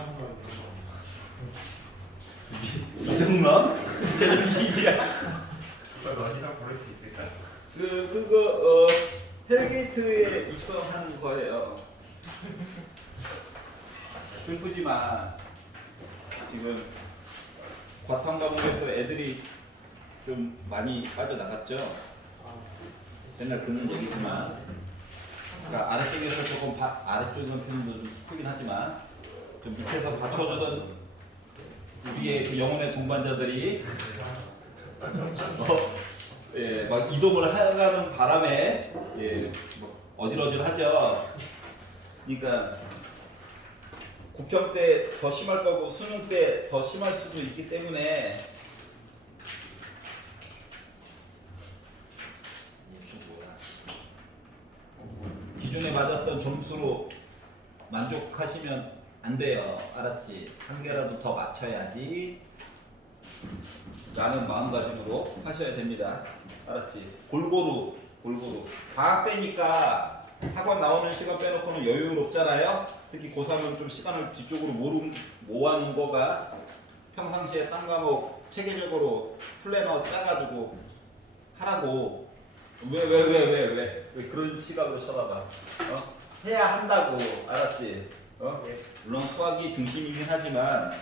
이정만 이정만? 제정신이야. 그걸 어디다 부를 수 있을까? 그거 헬게이트에 입성한 거예요. 슬프지만 지금 과탐 과목에서 애들이 좀 많이 빠져나갔죠. 맨날 듣는 얘기지만, 그러니까 아래쪽에서 조금 아래쪽은 편도 좀 슬프긴 하지만 좀 밑에서 받쳐주던 우리의 그 영혼의 동반자들이 예, 막 이동을 해가는 바람에 예, 뭐 어질어질하죠. 그러니까 국평 때 더 심할 거고 수능 때 더 심할 수도 있기 때문에 기존에 맞았던 점수로 만족하시면 안 돼요. 알았지? 한 개라도 더 맞춰야지 라는 마음가짐으로 하셔야 됩니다. 알았지? 골고루 방학 때니까 학원 나오는 시간 빼놓고는 여유롭잖아요. 특히 고3은 좀 시간을 뒤쪽으로 모아놓은 거가 평상시에 딴 과목 체계적으로 플래너 짜가지고 하라고. 왜 그런 시각으로 쳐다봐. 해야 한다고. 알았지? 물론 수학이 중심이긴 하지만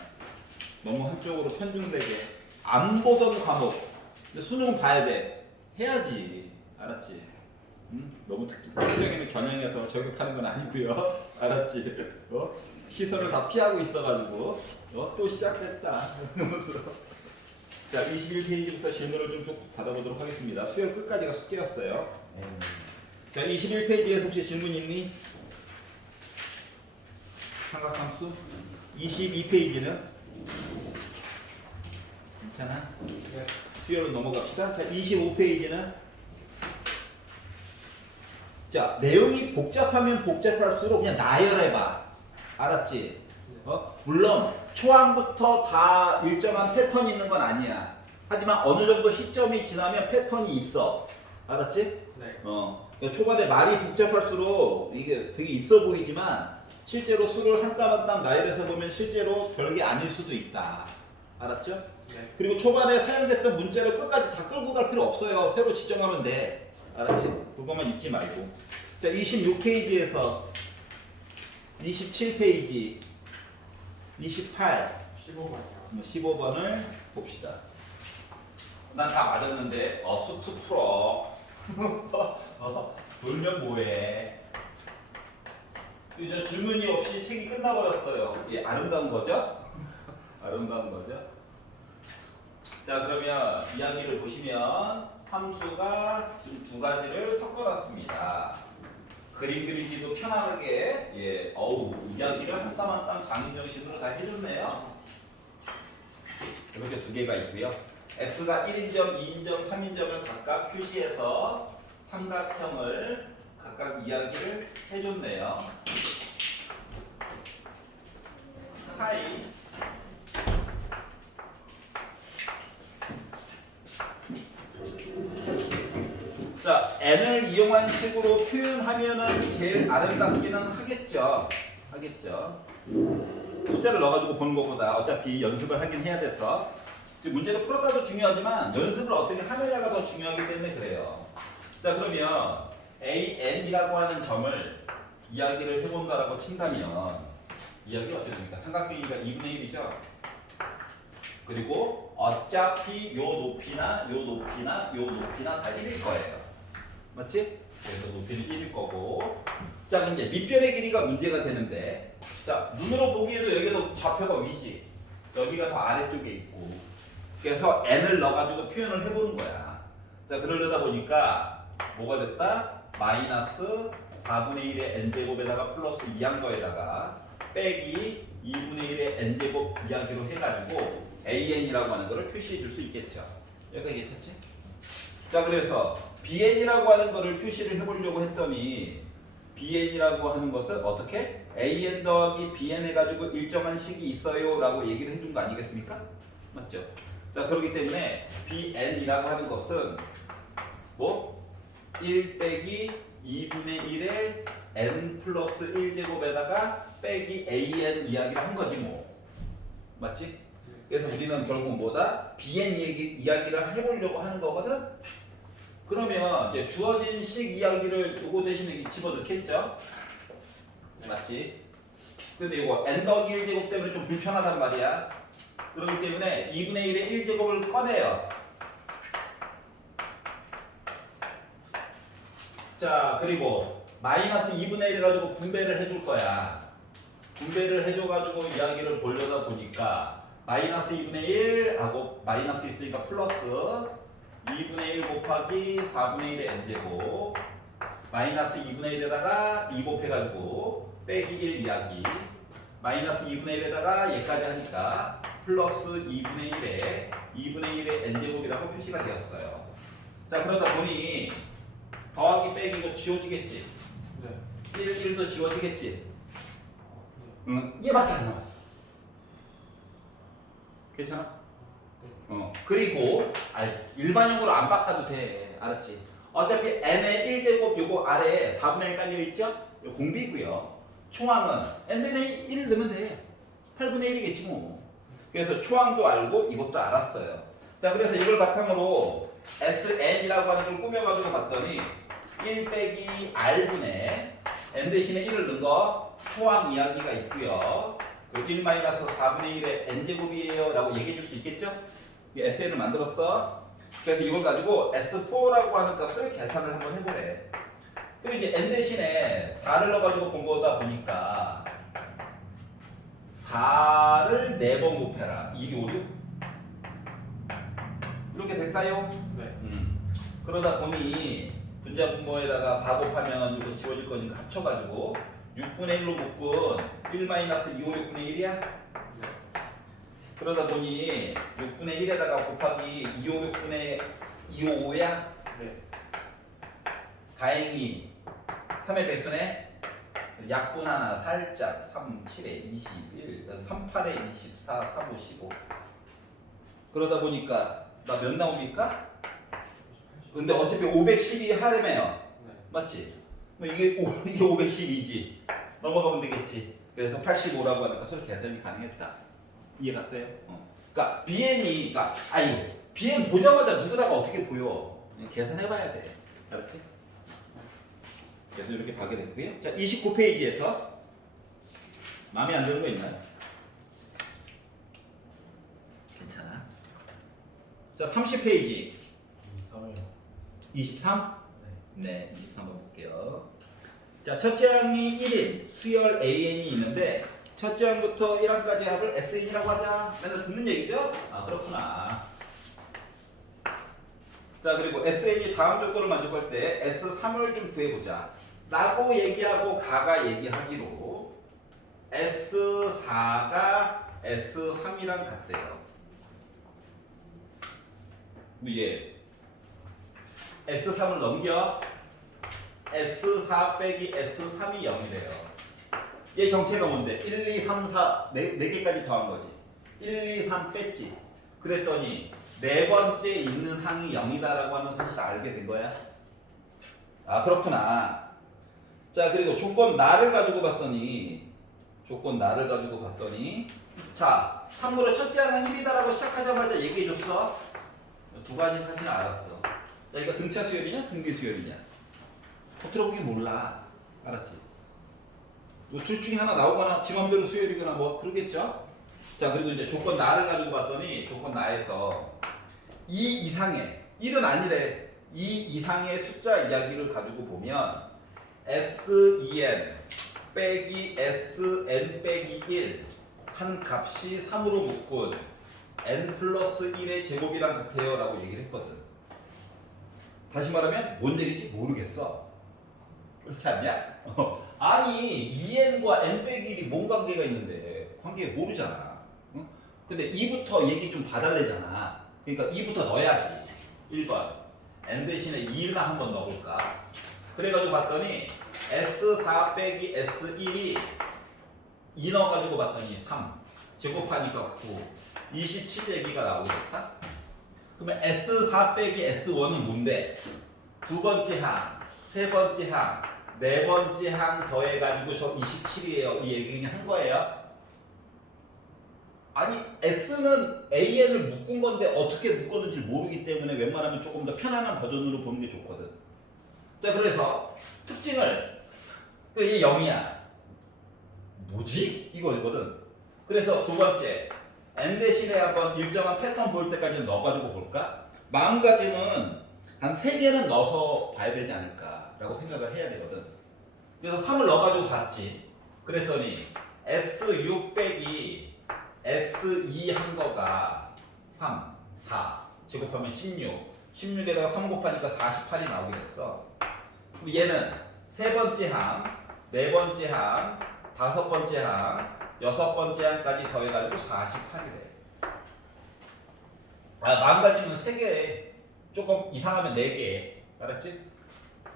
너무 한쪽으로 편중되게 안 보던 과목 근데 수능은 봐야 돼. 해야지. 알았지? 응? 너무 특정인을 겨냥해서 저격하는 건 아니고요. 알았지? 시선을 다 피하고 있어가지고 또 시작됐다. 자, 21페이지부터 질문을 좀 쭉 받아보도록 하겠습니다. 수요 끝까지가 숙제였어요. 자, 21페이지에서 혹시 질문 있니? 삼각함수? 22페이지는? 괜찮아? 네. 수요로 넘어갑시다. 자, 25페이지는? 자, 내용이 복잡하면 복잡할수록 그냥 나열해봐. 알았지? 물론 초항부터 다 일정한 패턴이 있는 건 아니야. 하지만 어느 정도 시점이 지나면 패턴이 있어. 알았지? 네. 그러니까 초반에 말이 복잡할수록 이게 되게 있어 보이지만 실제로 수를 한 땀 한 땀 나열해서 보면 실제로 별게 아닐 수도 있다. 알았죠? 네. 그리고 초반에 사용됐던 문자를 끝까지 다 끌고 갈 필요 없어요. 새로 지정하면 돼. 알았지? 그것만 잊지 말고. 자, 26페이지에서 27페이지 28 15번이요. 15번을 봅시다. 난 다 맞았는데 수트 풀어. 돌면 뭐해. 이제 질문이 없이 책이 끝나버렸어요. 예, 아름다운 거죠? 아름다운 거죠? 자, 그러면 이야기를 보시면 함수가 지금 두 가지를 섞어놨습니다. 그림 그리기도 편하게 이야기를 한 땀 한 땀 장인정신으로 다 해줬네요. 이렇게 두 개가 있고요. x가 1인점, 2인점, 3인점을 각각 표시해서 삼각형을 각각 이야기를 해줬네요. 하이. 자, n을 이용한 식으로 표현하면은 제일 아름답기는 하겠죠. 숫자를 넣어가지고 보는 것보다 어차피 연습을 하긴 해야 돼서 문제를 풀었다도 중요하지만 연습을 어떻게 하느냐가 더 중요하기 때문에 그래요. 자, 그러면 AN이라고 하는 점을 이야기를 해본다라고 친다면 이야기가 어떻게 됩니까? 삼각형이니까 2분의 1이죠. 그리고 어차피 요 높이나 다 1일 거예요. 맞지? 그래서 높이는 1일 거고. 자, 그럼 이제 밑변의 길이가 문제가 되는데, 자, 눈으로 보기에도 여기도 좌표가 위지. 여기가 더 아래쪽에 있고. 그래서 n을 넣어가지고 표현을 해보는 거야. 자, 그러려다 보니까 뭐가 됐다? 마이너스 4분의 1의 n제곱에다가 플러스 2한 거에다가 빼기 2분의 1의 n제곱 이야기로 해가지고 an이라고 하는 거를 표시해 줄 수 있겠죠. 여기까지 괜찮지? 자, 그래서 bn이라고 하는 거를 표시를 해보려고 했더니 bn이라고 하는 것은 어떻게? an 더하기 bn 해가지고 일정한 식이 있어요 라고 얘기를 해준 거 아니겠습니까? 맞죠? 자, 그렇기 때문에 bn이라고 하는 것은 뭐? 1 빼기 2분의 1의 n 플러스 1제곱에다가 빼기 AN 이야기를 한 거지 뭐. 맞지? 그래서 우리는 결국 뭐다? BN 이야기를 해보려고 하는 거거든? 그러면 이제 주어진 식 이야기를 요거 대신에 집어넣겠죠? 맞지? 근데 이거 n 더하기 1제곱 때문에 좀 불편하단 말이야. 그렇기 때문에 2분의 1의 1제곱을 꺼내요. 자, 그리고 마이너스 2분의 1 해가지고 분배를 해줄 거야. 분배를 해줘가지고 이야기를 보려다 보니까 마이너스 2분의 1 하고 마이너스 있으니까 플러스 2분의 1 곱하기 4분의 1의 n제곱 마이너스 2분의 1에다가 2 곱해가지고 빼기 1 이야기 마이너스 2분의 1에다가 얘까지 하니까 플러스 2분의 1에 2분의 1의 n제곱이라고 표시가 되었어요. 자, 그러다 보니 더하기 빼기 이거 지워지겠지? 네. 1, 1도 지워지겠지? 응, 얘밖에 안 남았어. 괜찮아? 그리고 일반형으로 안 바꿔도 돼. 알았지? 어차피 n의 1제곱 요거 아래에 4분의 1 깔려있죠? 요 공비고요. 초항은 n분의 1 넣으면 돼. 8분의 1이겠지 뭐. 그래서 초항도 알고 이것도 알았어요. 자, 그래서 이걸 바탕으로 SN이라고 하는 걸 꾸며가지고 봤더니 1 빼기 R분의 n 대신에 1을 넣은 거 초항 이야기가 있고요. 1 마이너스 4분의 1의 n제곱이에요 라고 얘기해 줄 수 있겠죠? SN을 만들었어. 그래서 이걸 가지고 S4라고 하는 값을 계산을 한번 해보래. 그리고 이제 n 대신에 4를 넣어가지고 본 거다 보니까 4를 4번 곱해라. 2, 5, 6 이렇게 될까요? 네. 그러다 보니 분자분모에다가 4 곱하면 이거 지워질 거니까 합쳐가지고 6분의 1로 묶은 1 마이너스 2, 5, 6분의 1이야? 네. 그러다 보니 6분의 1에다가 곱하기 2, 5, 6분의 2, 5, 5야? 네. 다행히 3의 배수네? 약분 하나 살짝 3, 7에 21, 3, 8에 24, 3, 5, 15 그러다 보니까 나 몇 나옵니까? 근데 어차피 512 하려면요. 네. 맞지? 이게 512지. 넘어가면 되겠지. 그래서 85라고 하는 것을 계산이 가능했다. 이해 갔어요? 그러니까 BN이 BN 보자마자 누구다가 어떻게 보여? 계산해봐야 돼. 알았지? 그래서 이렇게 봐게 됐고요. 자, 29페이지에서 마음에 안 드는 거 있나요? 괜찮아. 자, 30페이지. 23? 네, 23번 볼게요. 자, 첫째 항이 1인 수열 AN이 있는데 첫째 항부터 1항까지 합을 SN이라고 하자. 맨날 듣는 얘기죠? 아, 그렇구나. 자, 그리고 SN이 다음 조건을 만족할 때 S3을 좀 구해보자. 라고 얘기하고 가가 얘기하기로 S4가 S3이랑 같대요. 예. S3을 넘겨 S4 빼기 S3이 0이래요. 얘 정체가 뭔데? 1, 2, 3, 4 4개까지 더한 거지. 1, 2, 3 뺐지. 그랬더니 네 번째 있는 항이 0이다라고 하는 사실을 알게 된 거야. 아, 그렇구나. 자, 그리고 조건 나를 가지고 봤더니 자, 참고로 첫째 항은 1이다라고 시작하자마자 얘기해줬어. 두 가지 사실을 알았어. 야, 이거 등차 수열이냐 등비 수열이냐 들어보기 몰라. 알았지? 뭐 둘 중에 하나 나오거나 지 맘대로 수열이거나 뭐 그러겠죠? 자, 그리고 이제 조건 나를 가지고 봤더니 조건 나에서 2 이상의 1은 아니래. 2 이상의 숫자 이야기를 가지고 보면 SEN 빼기 SN 빼기 1 한 값이 3으로 묶은 N 플러스 1의 제곱이랑 같아요 라고 얘기를 했거든. 다시 말하면 뭔 얘기인지 모르겠어. 그렇지 않냐? 아니 2n과 n 빼기 1이 뭔 관계가 있는데 관계 모르잖아. 응? 근데 2부터 얘기 좀 봐달래잖아. 그러니까 2부터 넣어야지. 1번 n 대신에 2나 한번 넣어볼까. 그래가지고 봤더니 S4 빼기 S1이 2 넣어가지고 봤더니 3 제곱하니까 9 27 얘기가 나오겠다. 그러면 S4 빼기 S1은 뭔데? 두 번째 항, 세 번째 항, 네 번째 항 더해가지고 저 27이에요. 이 얘기 그냥 한 거예요. 아니 S는 AN을 묶은 건데 어떻게 묶었는지 모르기 때문에 웬만하면 조금 더 편안한 버전으로 보는 게 좋거든. 자 그래서 특징을 이게 0이야. 뭐지? 이거거든. 그래서 두 번째 N 대신에 한번 일정한 패턴 볼 때까지는 넣어가지고 볼까? 마음가짐은 한 3개는 넣어서 봐야 되지 않을까라고 생각을 해야 되거든. 그래서 3을 넣어가지고 봤지. 그랬더니 S6 빼기 S2 한 거가 3, 4 제곱하면 16 16에다가 3 곱하니까 48이 나오게 됐어. 그럼 얘는 세 번째 항, 네 번째 항, 다섯 번째 항, 여섯 번째 항까지 더해가지고 48이 돼. 마음가짐은 3개, 조금 이상하면 4개. 알았지?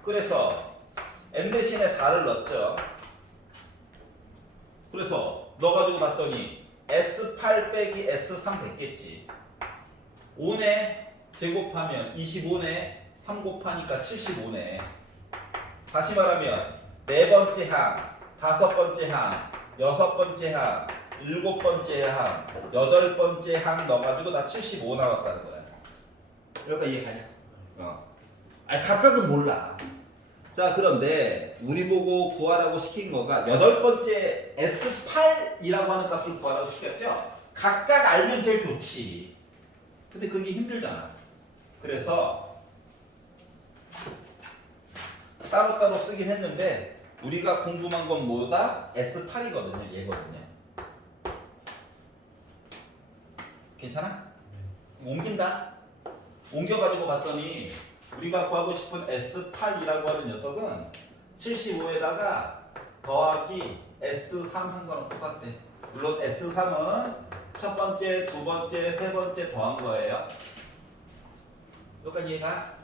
그래서 N 대신에 4를 넣었죠. 그래서 넣어가지고 봤더니 S8 빼기 S3 됐겠지. 5네 제곱하면 25네 3 곱하니까 75네. 다시 말하면 네 번째 항, 다섯 번째 항, 여섯 번째 항, 일곱 번째 항, 여덟 번째 항 넣어가지고 나 75 나왔다는 거야. 여기까지 이해가냐? 아니 각각은 몰라. 자 그런데 우리 보고 구하라고 시킨 거가 여덟 번째 S8이라고 하는 값을 구하라고 시켰죠? 각각 알면 제일 좋지. 근데 그게 힘들잖아. 그래서 따로따로 쓰긴 했는데 우리가 궁금한 건 뭐다? S8이거든요. 얘거든요. 괜찮아? 옮긴다? 옮겨가지고 봤더니 우리가 구하고 싶은 S8이라고 하는 녀석은 75에다가 더하기 S3 한 거랑 똑같대. 물론 S3은 첫 번째, 두 번째, 세 번째 더한 거예요. 여기까지 이해가?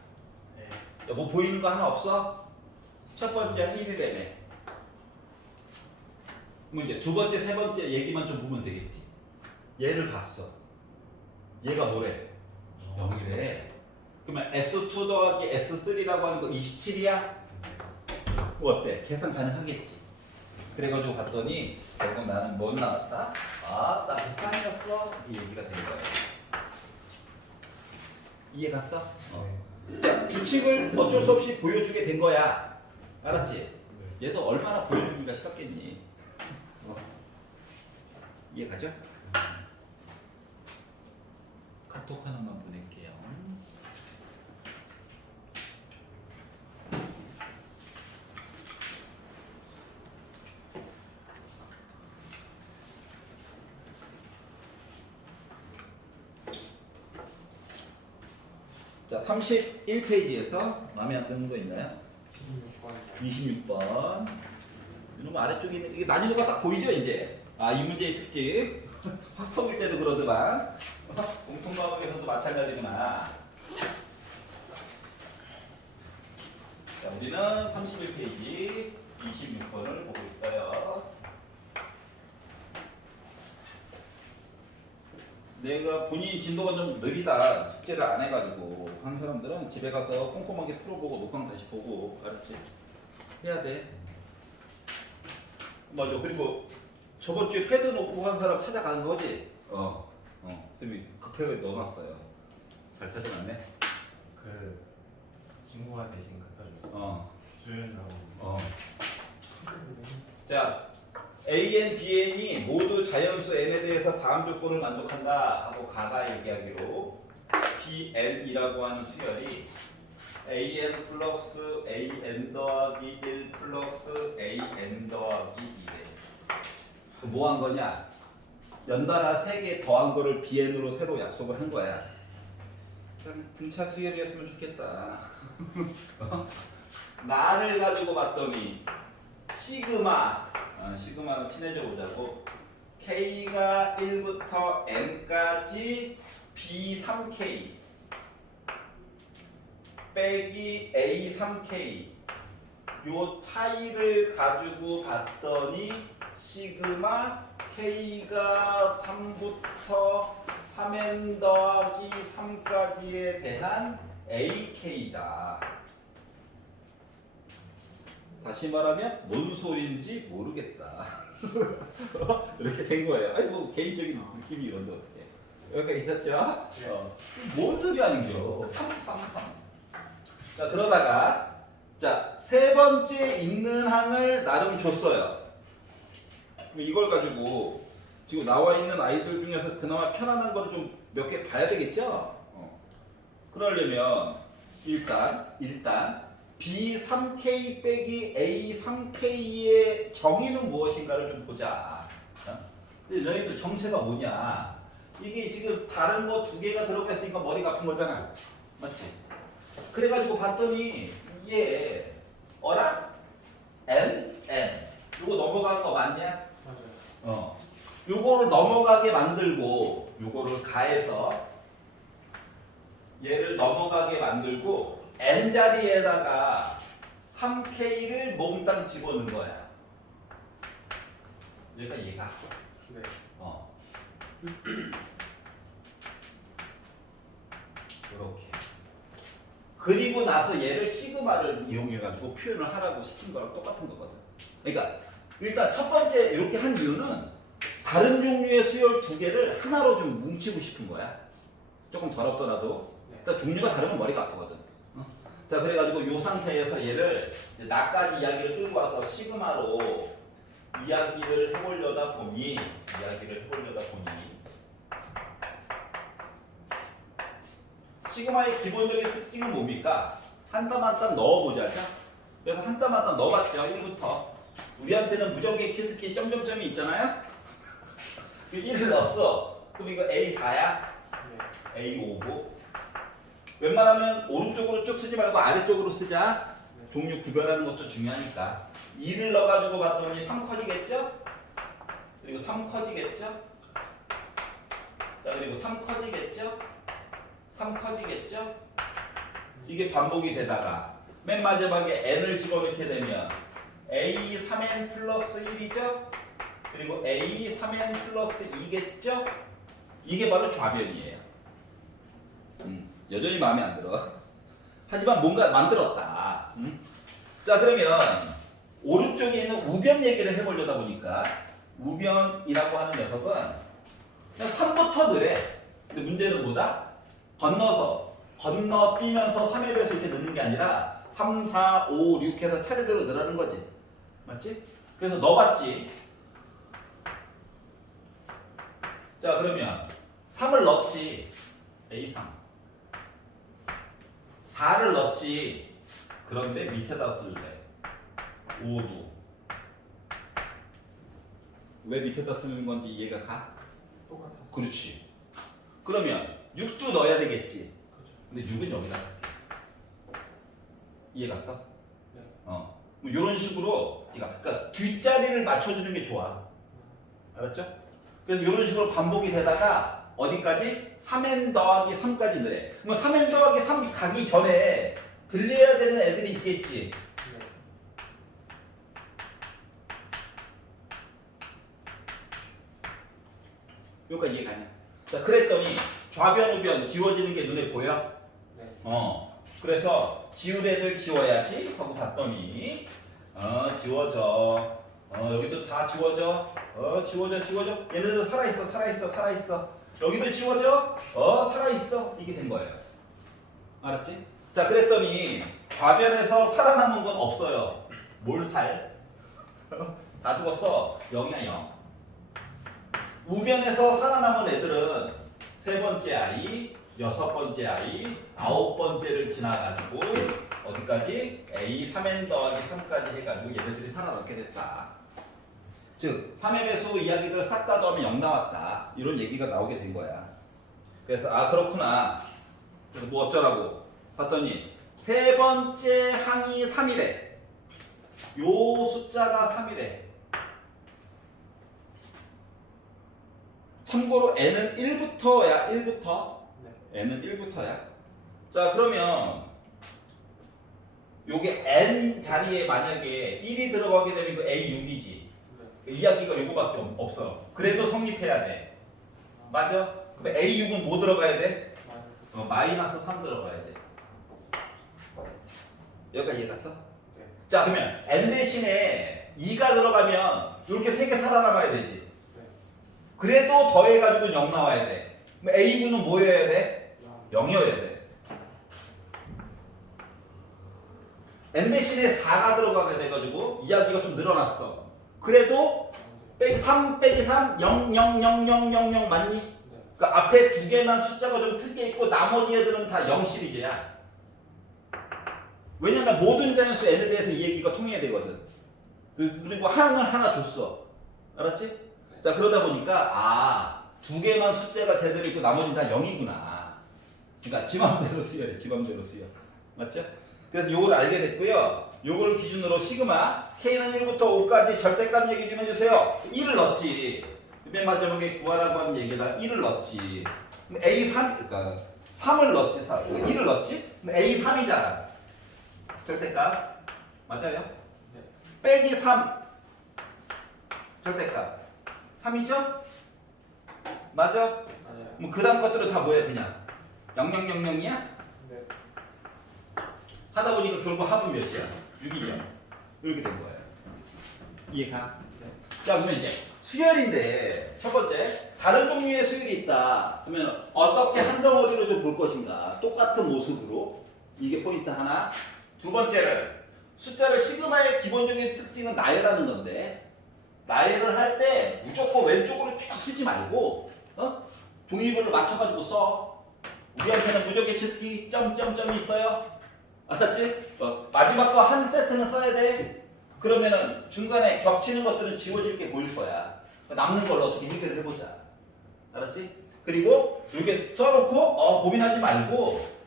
네. 뭐 보이는 거 하나 없어? 첫 번째가 1이라며. 그럼 이제 두 번째, 세 번째 얘기만 좀 보면 되겠지. 얘를 봤어. 얘가 뭐래? 0이래. 그러면 S2 더하기 S3라고 하는 거 27이야? 뭐 어때? 계산 가능하겠지. 그래가지고 봤더니 결국 나는 뭐 나왔다? 아, 나 103이었어? 이 얘기가 된 거예요. 이해 갔어? 자, 규칙을 어쩔 수 없이 보여주게 된 거야. 알았지? 얘도 얼마나 보여주기가 싫었겠니? 이해 가죠? 카톡 하나만 보낼게요. 자, 31페이지에서 마음에 안 드는 거 있나요? 26번. 이놈 아래쪽에 있는 이게 난이도가 딱 보이죠 이제. 아, 이 문제의 특징. 확통일 때도 그러더만. 공통과목에서도 마찬가지구나. 자, 우리는 31페이지 26번을 보고 있어요. 내가 본인 진도가 좀 느리다, 숙제를 안 해가지고 한 사람들은 집에 가서 꼼꼼하게 풀어보고 녹강 다시 보고, 알았지? 해야 돼. 맞아. 그리고 저번 주에 패드 놓고 한 사람 찾아가는 거지? 쌤이 급하게 넣어놨어요. 잘 찾아놨네. 그 친구가 대신 갖다 줬어. 수연이라고. 자, AN, BN이 모두 자연수 N에 대해서 다음 조건을 만족한다 하고 가가 얘기하기로 BN이라고 하는 수열이 AN 플러스 AN 더하기 1 플러스 AN 더하기 2래. 뭐 한 거냐? 연달아 3개 더한 거를 BN으로 새로 약속을 한 거야. 일단 등차 수열이었으면 좋겠다. 나를 가지고 봤더니 시그마, 시그마로 친해져 보자고. K가 1부터 N까지 B3K 빼기 A3K 요 차이를 가지고 봤더니 시그마 K가 3부터 3N 더하기 3까지에 대한 AK다. 다시 말하면 뭔 소리인지 모르겠다. 이렇게 된 거예요. 아니 뭐 개인적인 느낌이 이런데 어떻게? 여기까지 있었죠? 네. 뭔 소리 하는겨? 3. 자 그러다가 자 세 번째 있는 항을 나름 줬어요. 그럼 이걸 가지고 지금 나와 있는 아이들 중에서 그나마 편안한 거를 좀 몇 개 봐야 되겠죠? 그러려면 일단 B3K 빼기 A3K의 정의는 무엇인가를 좀 보자. 근데 너희들 정체가 뭐냐? 이게 지금 다른 거 두 개가 들어가 있으니까 머리가 아픈 거잖아. 맞지? 그래가지고 봤더니 얘 어라? M? 요거 넘어간 거 맞냐? 맞아요. 요거를 넘어가게 만들고 요거를 가해서 얘를 넘어가게 만들고 n 자리에다가 3k를 몽땅 집어넣은 거야. 얘가 네. 이렇게. 그리고 나서 얘를 시그마를 이용해가지고 표현을 하라고 시킨 거랑 똑같은 거거든. 그러니까 일단 첫 번째 이렇게 한 이유는 다른 종류의 수열 두 개를 하나로 좀 뭉치고 싶은 거야. 조금 더럽더라도. 그래서 종류가 다르면 머리가 아프거든. 자 그래가지고 이 상태에서 얘를 나까지 이야기를 끌고 와서 시그마로 이야기를 해보려다 보니 시그마의 기본적인 특징은 뭡니까? 한 땀 한 땀 넣어보자. 자. 그래서 한 땀 한 땀 넣어봤죠. 1부터. 우리한테는 무정객치 특히 점점점이 있잖아요. 1을 넣었어. 그럼 이거 A4야? 네. A5고. 웬만하면 오른쪽으로 쭉 쓰지 말고 아래쪽으로 쓰자. 종류 구별하는 것도 중요하니까. 2를 넣어가지고 봤더니 3 커지겠죠? 그리고 3 커지겠죠? 자 그리고 3 커지겠죠? 3 커지겠죠? 이게 반복이 되다가 맨 마지막에 n을 집어넣게 되면 a 3n 플러스 1이죠? 그리고 a 3n 플러스 2겠죠? 이게 바로 좌변이에요. 여전히 마음에 안 들어. 하지만 뭔가 만들었다. 자 그러면 오른쪽에 있는 우변 얘기를 해보려다 보니까 우변이라고 하는 녀석은 그냥 3부터 넣으래. 근데 문제는 뭐다? 건너뛰면서 3의 배수 이렇게 넣는 게 아니라 3, 4, 5, 6 해서 차례대로 넣으라는 거지. 맞지? 그래서 넣어봤지. 자 그러면 3을 넣었지. A3 4를 넣었지. 그런데 밑에다 쓸래. 5도. 왜 밑에다 쓰는 건지 이해가 가? 똑같았어. 그렇지. 그러면 6도 넣어야 되겠지. 그렇죠. 근데 6은 여기다 쓸게. 이해 갔어? 네. 뭐 이런 식으로 그러니까 뒷자리를 맞춰주는 게 좋아. 알았죠? 그래서 이런 식으로 반복이 되다가 어디까지? 3n 더하기 3까지 넣래. 그럼 3n 더하기 3 가기 전에 들려야 되는 애들이 있겠지. 네. 여기까지 이해가냐? 자, 그랬더니 좌변 우변 지워지는 게 눈에 보여? 네. 그래서 지울 애들 지워야지 하고 봤더니 지워져. 여기도 다 지워져. 지워져. 얘네들 살아있어. 여기도 지워져. 살아있어. 이게 된 거예요. 알았지? 자, 그랬더니 좌변에서 살아남은 건 없어요. 뭘 살? 다 죽었어. 0이야 0. 우변에서 살아남은 애들은 세 번째 아이, 여섯 번째 아이, 아홉 번째를 지나가지고 어디까지? A 3n 더하기 3까지 해가지고 얘네들이 살아남게 됐다. 즉 3의 배수 이야기들 싹 다 더하면 0 나왔다. 이런 얘기가 나오게 된 거야. 그래서 그렇구나. 그래서 뭐 어쩌라고 봤더니 세 번째 항이 3이래. 요 숫자가 3이래. 참고로 n은 1부터야. 1부터. 네. n은 1부터야. 자 그러면 요게 n 자리에 만약에 1이 들어가게 되면 이거 A6이지. 네. 이야기가 요거밖에 없어. 그래도 성립해야 돼. 맞아? 그럼 A6은 뭐 들어가야 돼? 마이너스 3 들어가야 돼. 여기까지 이해 갔어? 네. 자 그러면 n 대신에 2가 들어가면 이렇게 3개 살아남아야 되지. 네. 그래도 더해가지고 0 나와야 돼. 그럼 A군은 뭐여야 돼? 0이어야 돼. n 대신에 4가 들어가게 돼가지고 이야기가 좀 늘어났어. 그래도 빼기 3 빼기 3 0 0 0 0 0 0 맞니? 네. 그 앞에 두 개만 숫자가 좀 특이해 있고 나머지 애들은 다 0 시리즈야. 왜냐면 모든 자연수 n에 대해서 이 얘기가 통해야 되거든. 그리고 하나는 하나 줬어. 알았지? 자 그러다 보니까 두 개만 숫자가 제대로 있고 나머지는 다 0이구나. 그러니까 지 맘대로 수열해. 지 맘대로 수열. 맞죠? 그래서 요걸 알게 됐고요. 요걸 기준으로 시그마 K는 1부터 5까지 절대값 얘기 좀 해주세요. 1을 넣었지. 맨 마지막에 구하라고 하는 얘기에다 1을 넣었지. 그럼 A3, 그러니까 3을 넣었지. 1을 넣었지? 그럼 A3이잖아. 절대값. 맞아요? 네. 빼기 3. 절대값. 3이죠? 맞아? 맞아요. 뭐 그 다음 것들은 다 뭐야 그냥 0000이야? 네. 하다 보니까 결국 합은 몇이야? 6이죠. 이렇게 된 거예요. 이해가? 네. 자 그러면 이제 수열인데 첫 번째 다른 종류의 수열이 있다 그러면 어떻게 한 덩어리로 좀 볼 것인가 똑같은 모습으로 이게 포인트 하나. 두 번째는 숫자를 시그마의 기본적인 특징은 나열하는 건데 나열을 할 때 무조건 왼쪽으로 쭉 쓰지 말고 종류별로 맞춰가지고 써. 우리한테는 무적의 치트키 점점점이 있어요. 알았지? 마지막 거 한 세트는 써야 돼. 그러면은 중간에 겹치는 것들은 지워질 게 보일 거야. 남는 걸로 어떻게 해결을 해보자. 알았지? 그리고 이렇게 써놓고 고민하지 말고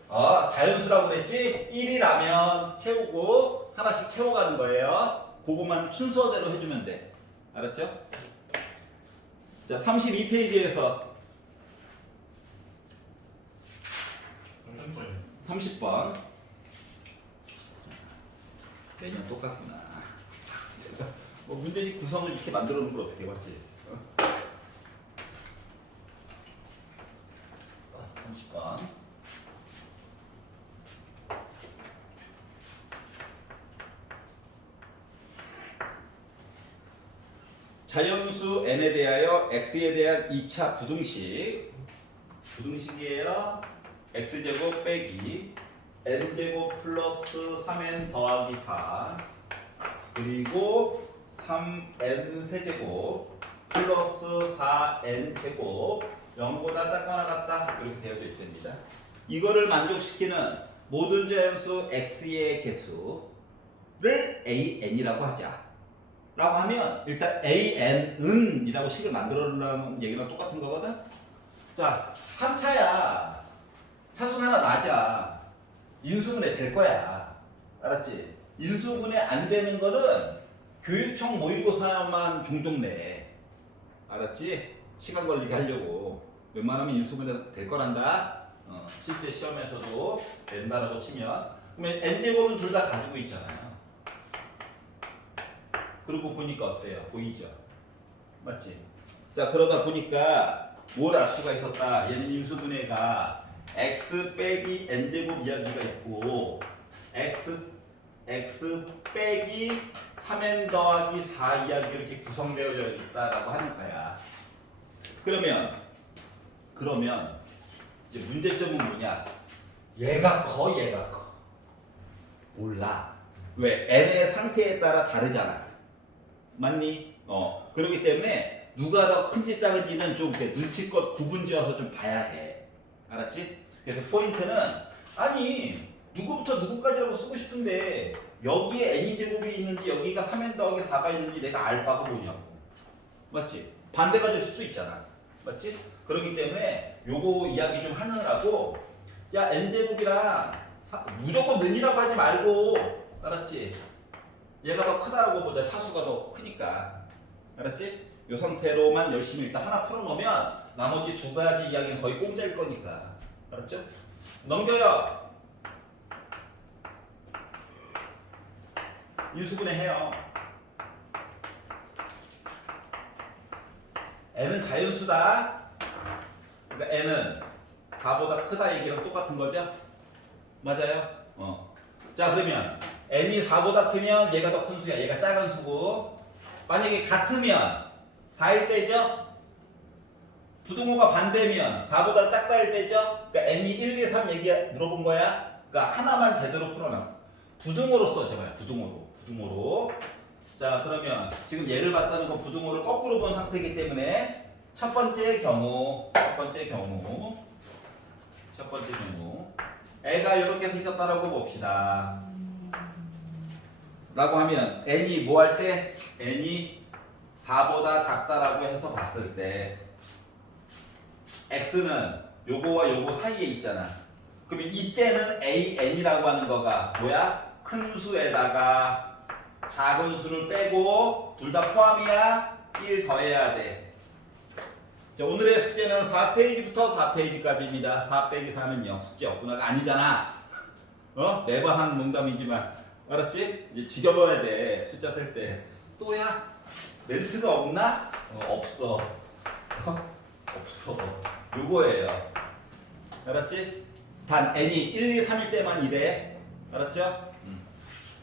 자연수라고 그랬지? 1이라면 채우고 하나씩 채워가는 거예요. 그거만 순서대로 해주면 돼. 알았죠? 자 32페이지에서 30번 매년 똑같구나. 제가 뭐 문제집 구성을 이렇게 만들어 놓은 걸 어떻게 봤지? 30번 자연수 n에 대하여 x에 대한 2차 부등식이에요. x제곱 빼기 n제곱 플러스 3n 더하기 4 그리고 3n 세제곱 플러스 4n 제곱 0보다 작거나 같다 이렇게 되어져 있습니다. 이거를 만족시키는 모든 자연수 x의 개수를 an이라고 하자 라고 하면 일단 an은 이라고 식을 만들어 놓으라는 얘기랑 똑같은 거거든. 자 3차야. 차수는 하나 낮아. 인수분해 될 거야. 알았지? 인수분해 안 되는 거는 교육청 모의고사만 종종 내. 알았지? 시간 걸리게 하려고. 웬만하면 인수분해 될 거란다. 실제 시험에서도 된다라고 치면. 그러면 n제곱은 둘 다 가지고 있잖아요. 그리고 보니까 어때요? 보이죠? 맞지? 자 그러다 보니까 뭘 알 수가 있었다. 얘는 인수분해가 x 빼기 n제곱 이야기가 있고 x 빼기 3n 더하기 4 이야기 이렇게 구성되어 있다라고 하는 거야. 그러면 이제 문제점은 뭐냐? 얘가 커 얘가 커. 몰라. 왜? n의 상태에 따라 다르잖아. 맞니? 그렇기 때문에 누가 더 큰지 작은지는 좀 눈치껏 구분지어서 좀 봐야 해. 알았지? 그래서 포인트는 아니 누구부터 누구까지라고 쓰고 싶은데 여기에 n제곱이 있는지 여기가 3n 더하기 4가 있는지 내가 알 바가 뭐냐고. 맞지? 반대가 될 수도 있잖아. 맞지? 그렇기 때문에 요거 이야기 좀 하느라고 야 n제곱이랑 무조건 는이라고 하지 말고 알았지? 얘가 더 크다라고 보자. 차수가 더 크니까. 알았지? 요 상태로만 열심히 일단 하나 풀어놓으면 나머지 두 가지 이야기는 거의 공짜일 거니까. 알았죠? 넘겨요. 인수분해 해요. n은 자연수다. 그러니까 n은 4보다 크다 얘기랑 똑같은 거죠? 맞아요? 자 그러면 n이 4보다 크면 얘가 더 큰 수야. 얘가 작은 수고 만약에 같으면 4일 때죠? 부등호가 반대면 4보다 작다 할 때죠? 그러니까 n이 1, 2, 3 얘기 물어본 거야. 그러니까 하나만 제대로 풀어놔. 부등호로 써 제발. 부등호로. 자 그러면 지금 얘를 봤다는 건 부등호를 거꾸로 본 상태이기 때문에 첫 번째 경우 애가 이렇게 생겼다라고 봅시다. 라고 하면 n이 뭐 할 때? n이 4보다 작다라고 해서 봤을 때 x는 요거와 요거 사이에 있잖아. 그러면 이때는 an이라고 하는 거가 뭐야? 큰 수에다가 작은 수를 빼고 둘 다 포함이야? 1 더해야 돼. 자, 오늘의 숙제는 4페이지부터 4페이지까지입니다. 4 빼기 4는 0 숙제 없구나가 아니잖아. 매번 하는 농담이지만 알았지? 이제 지겨워야 돼. 숫자 셀 때. 또야? 멘트가 없나? 없어. 없어. 요거예요. 알았지? 단 n이 1, 2, 3일 때만 이래. 알았죠?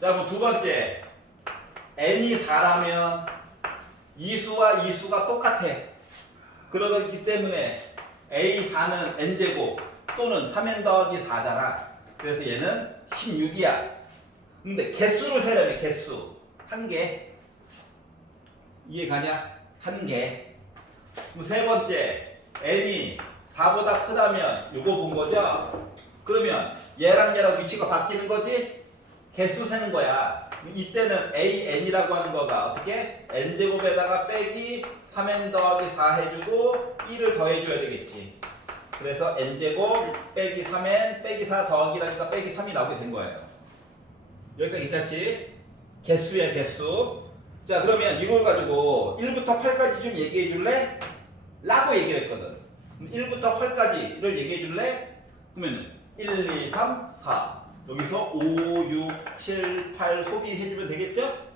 자, 그럼 두 번째. n이 4라면 이 수와 이 수가 똑같아. 그러기 때문에 A4는 n제곱 또는 3n 더하기 4잖아. 그래서 얘는 16이야. 근데 개수를 세려면 개수. 한 개. 이해가냐? 한 개. 그럼 세 번째. n이 4보다 크다면 요거 본 거죠? 그러면 얘랑 위치가 바뀌는 거지? 개수 세는 거야. 이때는 an이라고 하는 거가 어떻게? n제곱에다가 빼기 3n 더하기 4 해주고 1을 더해줘야 되겠지. 그래서 n제곱 빼기 3n 빼기 4 더하기라니까 빼기 3이 나오게 된 거예요. 여기까지 괜찮지? 개수야 개수. 자 그러면 이걸 가지고 1부터 8까지 좀 얘기해 줄래? 라고 얘기를 했거든. 1부터 8까지를 얘기해 줄래? 그러면 1, 2, 3, 4 여기서 5, 6, 7, 8 소비해주면 되겠죠?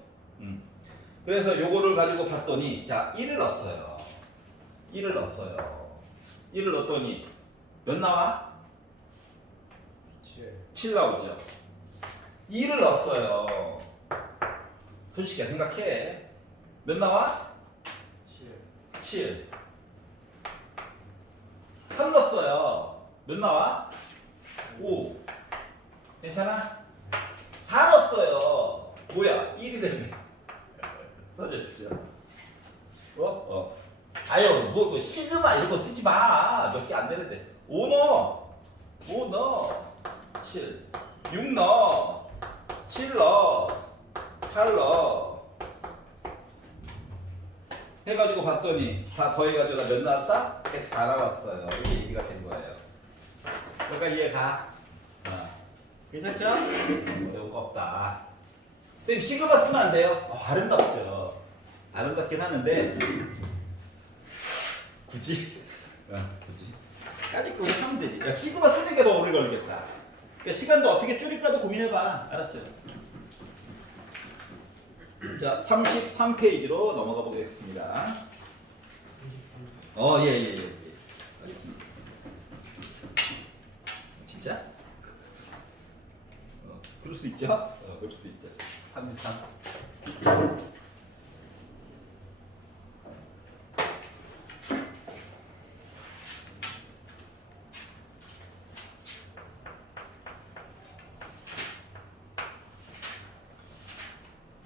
그래서 요거를 가지고 봤더니 자 1을 넣었어요. 1을 넣었더니 몇 나와? 7 나오죠. 2를 넣었어요. 손쉽게 생각해. 몇 나와? 7. 3 넣었어요. 몇 나와? 5. 괜찮아? 4 넣었어요. 뭐야? 1이라며. 써줬죠. 아유, 뭐, 시그마 이런 거 쓰지 마. 몇 개 안 되는데. 5 넣어. 5 넣어. 7. 6 넣어. 7 넣어. 8 넣어. 해가지고 봤더니 다 더해가지고 몇 나왔다? 104 나왔어요. 이게 얘기가 된 거예요. 그러니까 이해가? 괜찮죠? 어려울 거 없다. 선생님 시그마 쓰면 안 돼요? 아름답죠. 아름답긴 하는데 굳이? 까짓 거 우리 하면 되지. 야, 시그마 쓰는 게 더 오래 걸리겠다. 그러니까 시간도 어떻게 줄일까도 고민해봐. 알았죠? 자, 33페이지로 넘어가 보겠습니다. 예. 알겠습니다. 진짜? 그럴 수 있죠? 그럴 수 있죠. 33.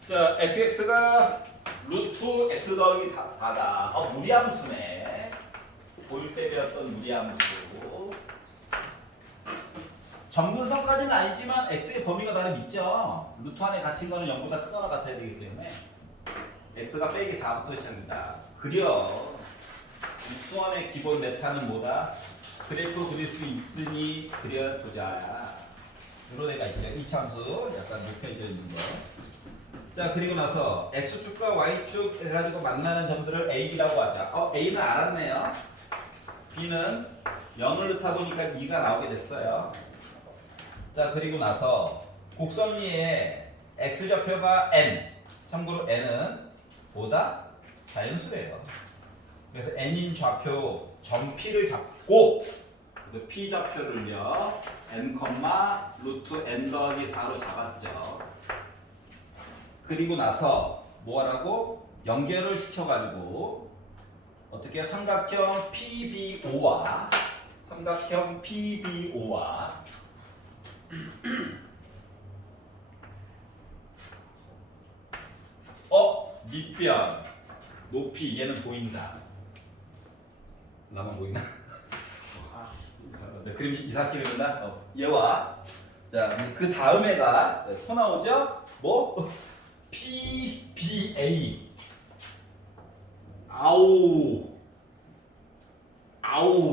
자, fx가 루트 x 더하기 4다. 무리함수네. 볼 때 배웠던 무리함수. 정근선까지는 아니지만 x의 범위가 나름 있죠. 루트 안에 갇힌 거는 0보다 크거나 같아야 되기 때문에 x가 빼기 4부터 시작이다. 그려. 수원의 기본 메타는 뭐다? 그래프 그릴 수 있으니 그려보자. 이런 애가 있죠. 이참수 약간 높여져 있는 거. 자 그리고 나서 x축과 y축 해가지고 만나는 점들을 a, b라고 하자. a는 알았네요. b는 0을 넣다 보니까 2가 나오게 됐어요. 자 그리고 나서 곡선 위에 x좌표가 n. 참고로 n은 보다 자연수래요. 그래서 n인 좌표 점 P를 잡고 그래서 p 좌표를요 n, 루트 n 더하기 4로 잡았죠. 그리고 나서 뭐 하라고? 연결을 시켜가지고 어떻게 삼각형 PBO와 밑변 높이 얘는 보인다. 나만 보이나? 네, 그림 이상하게 그렸나? 얘와 자 그 다음에가 또 나오죠? 뭐? PBA 아우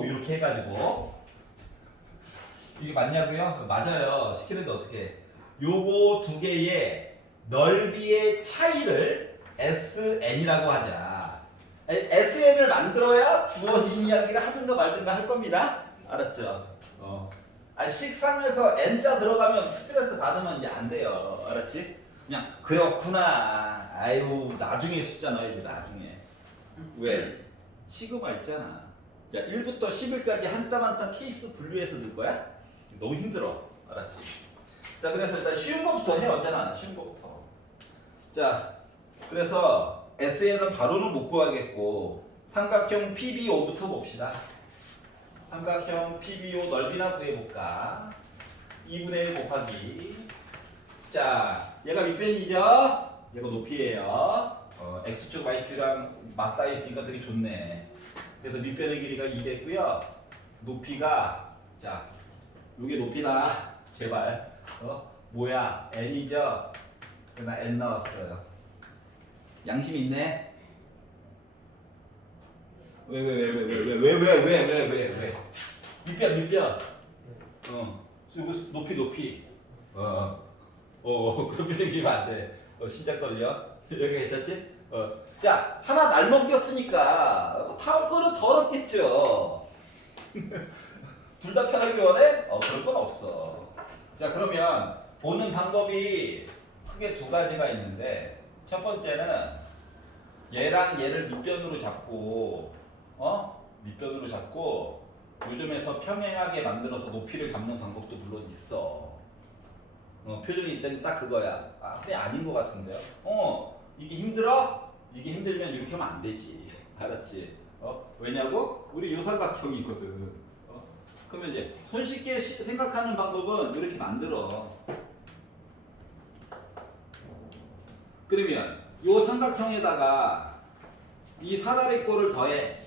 이렇게 해가지고 이게 맞냐고요? 맞아요. 시키는데 어떻게? 요거 두 개의 넓이의 차이를 SN이라고 하자. SN을 만들어야 주어진 이야기를 하든가 말든가 할 겁니다. 알았죠? 식상에서 N자 들어가면 스트레스 받으면 이제 안 돼요. 알았지? 그냥 그렇구나. 아유 나중에 숫자 넣어야지 나중에. 왜? 시그마 있잖아. 야 1부터 10일까지 한 땀 한 땀 케이스 분류해서 넣을 거야? 너무 힘들어. 알았지? 자 그래서 일단 쉬운 거부터 해. 언제나 쉬운 거부터. 자 그래서 SN은 바로는 못 구하겠고 삼각형 PBO부터 봅시다. 삼각형 PBO 넓이나 구해볼까? 2분의 1 곱하기 자 얘가 밑변이죠? 얘가 높이에요. X축 Y축이랑 맞닿아 있으니까 되게 좋네. 그래서 밑변의 길이가 2 됐고요. 높이가 자 요게 높이다. 제발 뭐야 N이죠? 나 N 나왔어요. 양심 있네? 왜? 밑변. 이거 높이. 그런 표정 지면 안 돼. 심장 떨려. 여기 괜찮지? 자, 하나 날먹였으니까 타올 거는 더럽겠죠. 둘 다 편하게 원해? 그럴 건 없어. 자, 그러면 보는 방법이 크게 두 가지가 있는데 첫 번째는 얘랑 얘를 밑변으로 잡고 밑변으로 잡고 요즘에서 평행하게 만들어서 높이를 잡는 방법도 물론 있어. 표정이 입장이 딱 그거야. 선생님 아닌 것 같은데요. 이게 힘들어? 이게 힘들면 이렇게 하면 안 되지. 알았지? 왜냐고? 우리 요삼각형이거든. 그러면 이제 손쉽게 생각하는 방법은 이렇게 만들어. 그러면 요 삼각형에다가 이 사다리꼴을 더해.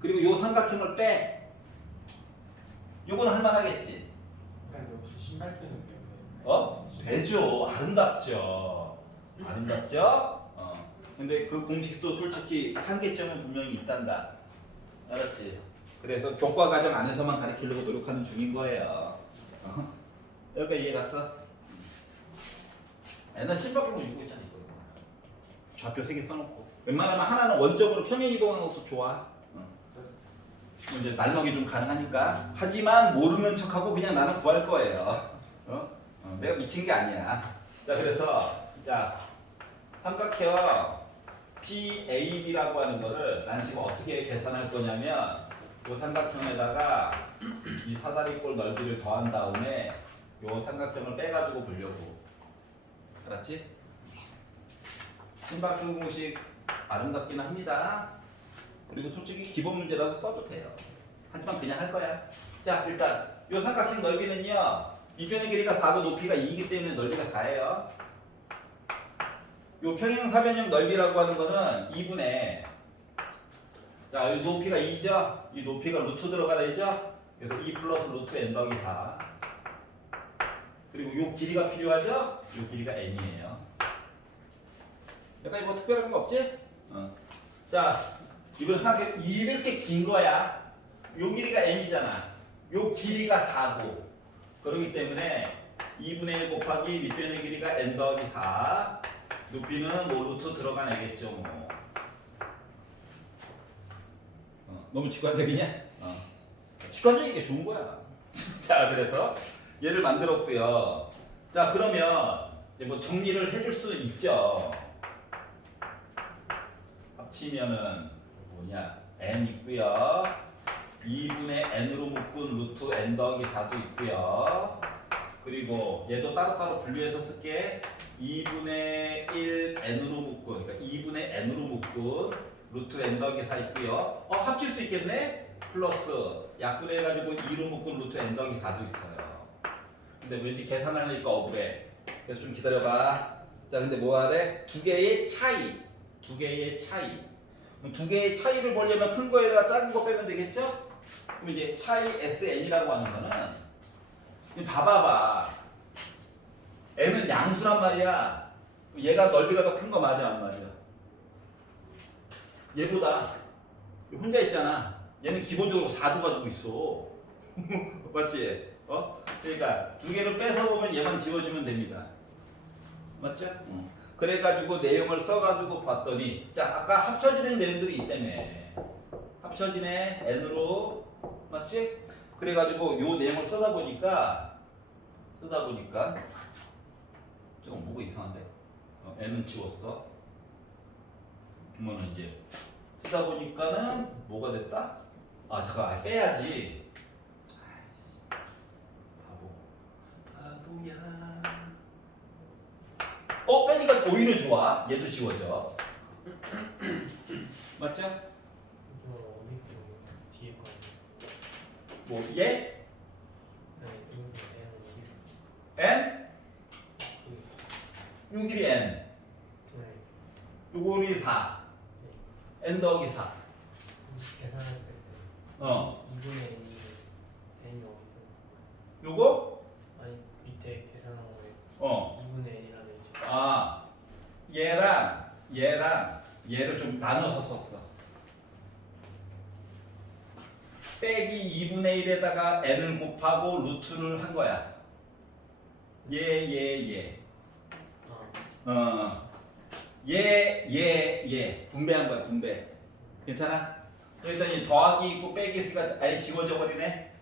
그리고 요 삼각형을 빼. 요거는 할만하겠지. 혹시 신발 빼는 게 되죠. 아름답죠. 근데 그 공식도 솔직히 한계점은 분명히 있단다. 알았지? 그래서 교과 과정 안에서만 가르치려고 노력하는 중인 거예요. 여기까지 이해 갔어? 옛날 신발 끌고 입고 있잖아 이거. 좌표 3개 써놓고. 웬만하면 하나는 원점으로 평행 이동하는 것도 좋아. 이제 날먹이 좀 가능하니까. 하지만 모르는 척하고 그냥 나는 구할 거예요. 내가 미친 게 아니야. 자 그래서 자 삼각형 PAB라고 하는 거를 난 지금 어떻게 계산할 거냐면 이 삼각형에다가 이 사다리꼴 넓이를 더한 다음에 이 삼각형을 빼가지고 보려고. 알았지? 신박한 공식 아름답긴 합니다. 그리고 솔직히 기본 문제라서 써도 돼요. 하지만 그냥 할 거야. 자 일단 이 삼각형 넓이는요. 밑변의 길이가 4고 높이가 2이기 때문에 넓이가 4예요. 요 평행사변형 넓이라고 하는 거는 2분의 자, 이 높이가 2죠? 이 높이가 루트 들어가다 있죠? 그래서 2 플러스 루트 n 더하기 4 그리고 요 길이가 필요하죠? 요 길이가 n이에요. 여기까지 뭐 특별한 거 없지? 자, 이번 생각해 이렇게 긴 거야. 요 길이가 n이잖아. 요 길이가 4고 그렇기 때문에 2분의 1 곱하기 밑변의 길이가 n 더하기 4 높이는 뭐 루트 들어가내겠죠 뭐. 너무 직관적이냐? 직관적인 게 좋은 거야. 자 그래서 얘를 만들었고요. 자 그러면 이제 뭐 정리를 해줄 수 있죠. 합치면은 뭐냐 n 있고요. 2분의 n으로 묶은 루트 n 더하기 4도 있고요. 그리고 얘도 따로따로 분류해서 쓸게. 2분의 1 n으로 묶은, 그러니까 2분의 n으로 묶은 루트 n 더하기 4 있고요. 합칠 수 있겠네? 플러스 약분해가지고 2로 묶은 루트 n 더하기 4도 있어요. 근데 왠지 계산하니까 억울해. 그래서 좀 기다려봐. 자, 근데 뭐 하래? 두 개의 차이. 두 개의 차이. 그럼 두 개의 차이를 보려면 큰 거에다가 작은 거 빼면 되겠죠? 그럼 이제 차이 SN이라고 하는 거는 봐봐봐. n은 양수란 말이야. 얘가 넓이가 더 큰 거 맞아 안 맞아? 얘보다 혼자 있잖아. 얘는 기본적으로 4두 가지고 있어. 맞지? 그러니까 두 개를 뺏어 보면 얘만 지워주면 됩니다. 맞죠? 그래가지고 내용을 써가지고 봤더니 자 아까 합쳐지는 내용들이 있다며. 합쳐지네 n으로. 맞지? 그래가지고 요 내용을 쓰다 보니까 좀 뭐가 이상한데? n은 지웠어. 그러면 이제 쓰다 보니까는 뭐가 됐다? 아 잠깐 빼야지. 바보야. 빼니까 오히려 좋아. 얘도 지워져. 맞죠? 이거 어디 있고 뒤에 거. 뭐 얘? 네, 이거 n? 그, 요길이 n. 네. 요거리 4. n 더하기 4. 계산했을 때. 2분의 1이 n이 어디서? 요거? 아니 밑에 계산한 거에 2분의 n이라는 있죠. 아 얘랑 얘를 좀 나눠서 썼어. 빼기 2분의 1에다가 n을 곱하고 루트를 한 거야. 얘. 얘 분배한 거야. 분배. 괜찮아? 그랬더니 더하기 있고 빼기 있으니까 아예 지워져 버리네.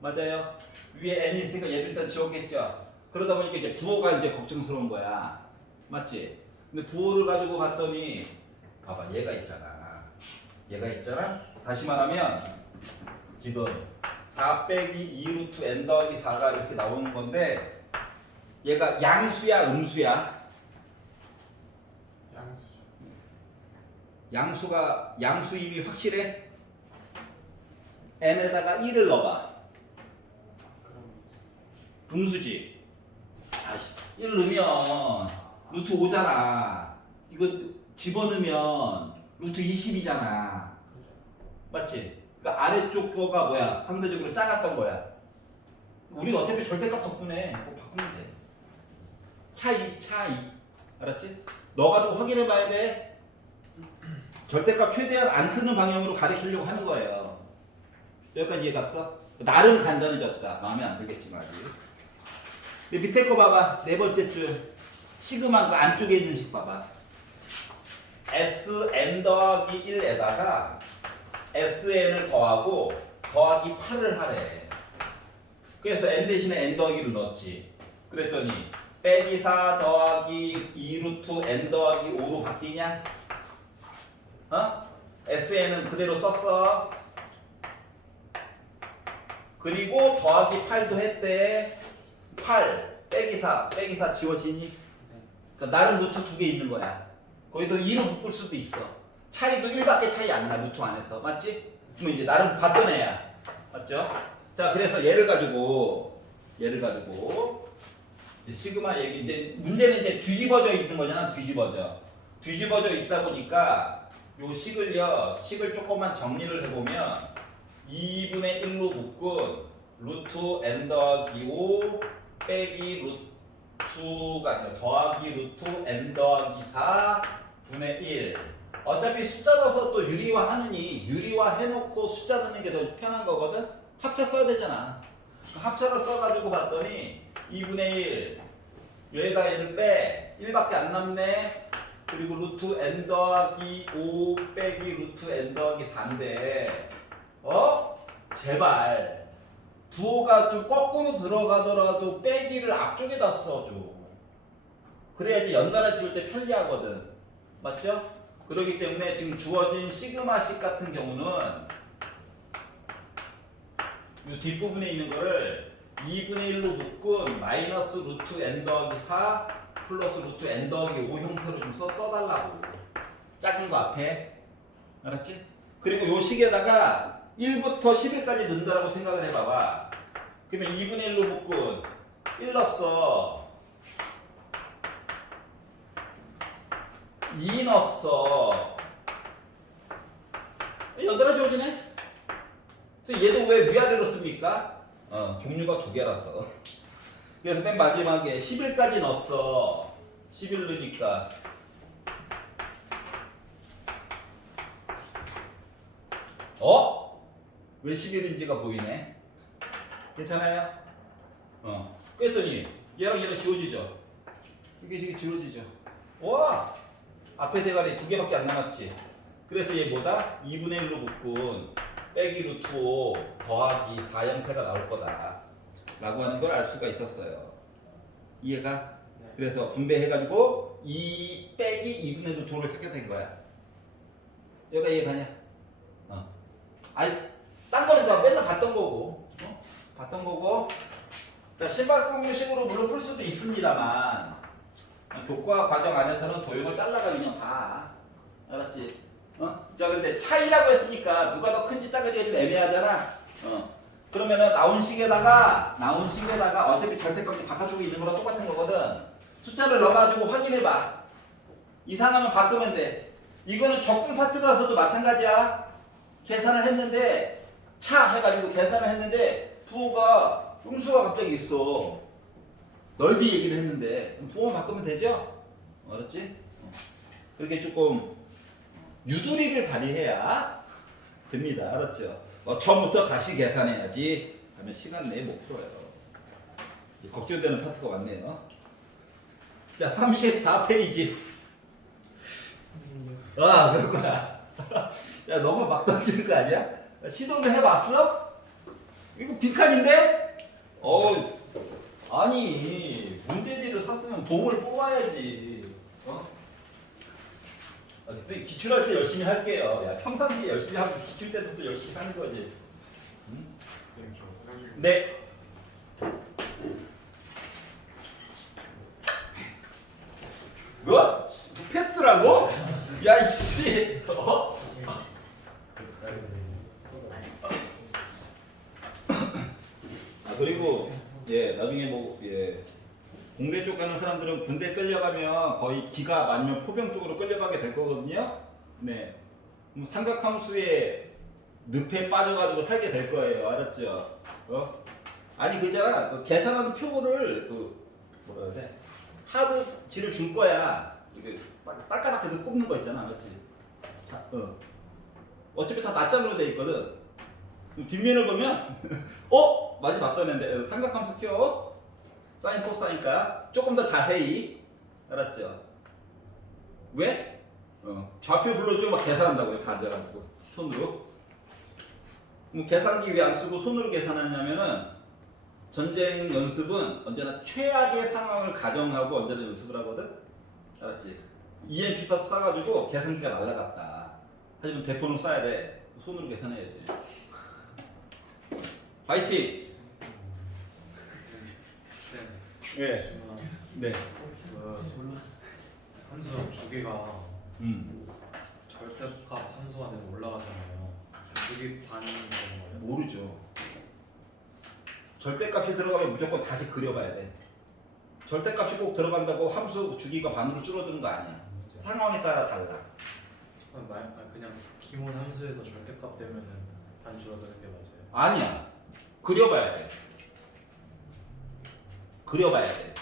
맞아요. 위에 n이 있으니까 얘도 일단 지웠겠죠. 그러다 보니까 이제 부호가 이제 걱정스러운 거야. 맞지? 근데 부호를 가지고 봤더니 봐봐 얘가 있잖아. 다시 말하면 지금 4 빼기 2 루트 n 더하기 4가 이렇게 나오는 건데 얘가 양수야 음수야? 양수죠. 양수임이 확실해? n에다가 1을 넣어봐. 그럼 음수지? 1 넣으면 루트 5잖아. 이거 집어넣으면 루트 20이잖아. 맞지? 그러니까 아래쪽 거가 뭐야? 상대적으로 작았던 거야. 우리는 어차피 절대값 덕분에 뭐 바꾸면 돼. 차이. 알았지? 너 가지고 확인해 봐야 돼. 절대값 최대한 안 쓰는 방향으로 가리키려고 하는 거예요. 여기까지 이해 갔어? 나름 간단해졌다. 마음에 안 들겠지만 아직. 근데 밑에 거 봐봐. 네 번째 줄. 시그마 그 안쪽에 있는 식 봐봐. Sn 더하기 1에다가 Sn을 더하고 더하기 8을 하래. 그래서 n 대신에 n 더하기를 넣었지. 그랬더니 빼기 4 더하기 2 루트 n 더하기 5로 바뀌냐? SN은 그대로 썼어. 그리고 더하기 8도 했대. 8 빼기 4 지워지니? 그러니까 나름 루트 2개 있는 거야. 거기도 2로 묶을 수도 있어. 차이도 1밖에 차이 안 나. 루트 안에서. 맞지? 그럼 이제 나름 봤던 애야. 맞죠? 자, 그래서 얘를 가지고 시그마 얘기 이제 문제는 이제 뒤집어져 있는 거잖아. 뒤집어져 있다 보니까 요 식을 조금만 정리를 해보면 2분의 1로 묶은 루트 n 더하기 5 빼기 루트가 아니라 더하기 루트 n 더하기 4 분의 1. 어차피 숫자 넣어서 또 유리화하느니 유리화 해놓고 숫자 넣는 게 더 편한 거거든. 합차 써야 되잖아. 합차를 써가지고 봤더니 2분의 1 여기다 얘를 빼 1밖에 안 남네. 그리고 루트 n 더하기 5 빼기 루트 n 더하기 4인데 제발 부호가 좀 거꾸로 들어가더라도 빼기를 앞쪽에다 써줘. 그래야지 연달아 지울 때 편리하거든. 맞죠? 그렇기 때문에 지금 주어진 시그마식 같은 경우는 이 뒷부분에 있는 거를 2분의 1로 묶은 마이너스 루트 n 더하기 4 플러스 루트 n 더하기 5 형태로 좀 써달라고. 작은 거 앞에. 알았지? 그리고 요 식에다가 1부터 11까지 넣는다고 생각을 해봐봐. 그러면 2분의 1로 묶은 1 넣었어. 2 넣었어. 연달아 지워지네? 그래서 얘도 왜 위아래로 씁니까? 종류가 두 개라서. 그래서 맨 마지막에 11까지 넣었어. 11 넣으니까 왜 11인지가 보이네. 괜찮아요? 그랬더니 얘랑 얘랑 지워지죠? 이게 지금 지워지죠? 와! 앞에 대가리 두 개밖에 안 남았지? 그래서 얘 뭐다? 2분의 1로 묶은 빼기 루트 5 더하기 4 형태가 나올 거다 라고 하는 걸 알 수가 있었어요. 이해가? 네. 그래서 분배해가지고 2 빼기 2분의 루트 5를 찾게 된 거야. 얘가 이해가냐? 아니 딴 거는 다 맨날 봤던 거고 봤던 거고. 자, 신발공식으로 물론 풀 수도 있습니다만 교과 과정 안에서는 도형을 잘라가 그냥 봐. 알았지? 자, 근데 차이라고 했으니까 누가 더 큰지 작은지가 좀 애매하잖아. 그러면은 나온 식에다가 어차피 절대값이 바깥쪽에 있는 거랑 똑같은 거거든. 숫자를 넣어가지고 확인해봐. 이상하면 바꾸면 돼. 이거는 적분 파트 가서도 마찬가지야. 계산을 했는데 차 해가지고 계산을 했는데 부호가 음수가 갑자기 있어. 넓이 얘기를 했는데 부호만 바꾸면 되죠? 알았지? 그렇게 조금 유두리를 발휘해야 됩니다. 알았죠? 처음부터 다시 계산해야지 하면 시간 내에 못 풀어요. 걱정되는 파트가 왔네요. 자, 34페이지. 그렇구나. 야, 너무 막 던지는 거 아니야? 시도는 해봤어? 이거 빈칸인데? 아니 문제지를 샀으면 봉을 뽑아야지. 선생님 기출할 때 열심히 할게요. 야, 평상시에 열심히 하고 기출 때도 또 열심히 하는 거지. 선생님 저 화장실 네. 뭐? 패스라고? 야 이씨. 그리고 나중에 공대 쪽 가는 사람들은 군대 끌려가면 거의 기갑 아니면 포병 쪽으로 끌려가게 될 거거든요. 네. 삼각함수에 늪에 빠져가지고 살게 될 거예요. 알았죠? 아니 그잖아. 그 계산하는 표를 뭐라 해야 돼? 하드지를 줄 거야. 이게 딸까닥해서 꼽는 거 있잖아. 맞지? 자, 어차피 다 낱장으로 돼 있거든. 뒷면을 보면 많이 봤던 애인데 삼각함수 표 사인 코사인까 조금 더 자세히. 알았죠? 왜? 좌표 불러주면 막 계산한다고요. 다 앉아가지고 손으로. 계산기 왜 안 쓰고 손으로 계산하냐면은 전쟁 연습은 언제나 최악의 상황을 가정하고 언제나 연습을 하거든. 알았지? EMP 파스 쏴가지고 계산기가 날라갔다. 하지만 대포는 쏴야 돼. 손으로 계산해야지. 파이팅! 네. 네. 함수 두 개가 음. 절대값 함수가 되면 올라가잖아요. 그게 반인 거예요? 모르죠. 절대값이 들어가면 무조건 다시 그려봐야 돼. 절대값이 꼭 들어간다고 함수 주기가 반으로 줄어드는 거 아니야. 상황에 따라 달라. 그냥 기본 함수에서 절대값 되면은 반 줄어드는 게 맞아요. 아니야. 그려봐야 돼. 그려봐야 돼.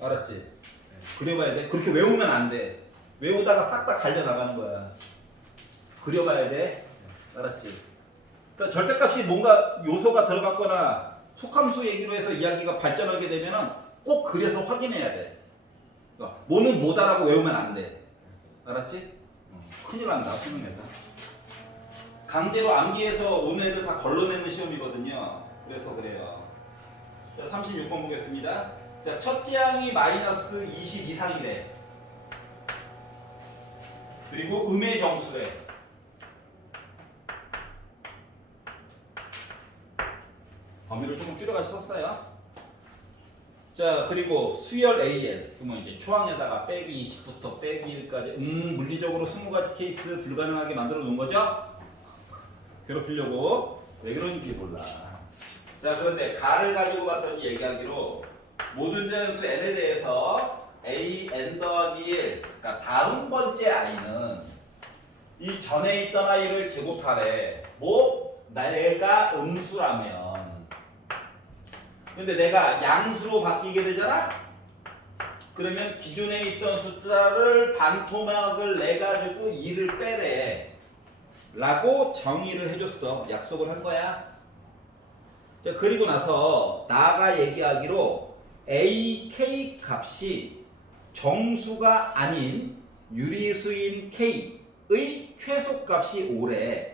알았지? 그려봐야 돼. 그렇게 외우면 안 돼. 외우다가 싹 다 갈려 나가는 거야. 그려봐야 돼. 알았지? 그러니까 절대값이 뭔가 요소가 들어갔거나 속함수 얘기로 해서 이야기가 발전하게 되면은 꼭 그려서 확인해야 돼. 그러니까 뭐는 뭐다라고 외우면 안 돼. 알았지? 큰일 난다. 수능에서. 강제로 암기해서 오는 애들 다 걸러내는 시험이거든요. 그래서 그래요. 자, 36번 보겠습니다. 자, 첫째 항이 마이너스 20 이상이래. 그리고 음의 정수래. 범위를 조금 줄여가지고 썼어요. 자, 그리고 수열 AL. 그러면 이제 초항에다가 빼기 20부터 빼기 1까지. 물리적으로 20가지 케이스 불가능하게 만들어 놓은 거죠? 괴롭히려고. 왜 그런지 몰라. 자, 그런데 가를 가지고 봤더니 얘기하기로 모든 자연수 n에 대해서 a n 더하기 1, 그러니까 다음 번째 i는 이 전에 있던 i를 제곱하래. 뭐? 내가 음수라면. 근데 내가 양수로 바뀌게 되잖아? 그러면 기존에 있던 숫자를 반토막을 내가지고 2를 빼래. 라고 정의를 해줬어. 약속을 한 거야. 자, 그리고 나서 나가 얘기하기로 AK 값이 정수가 아닌 유리수인 K의 최소값이 5래.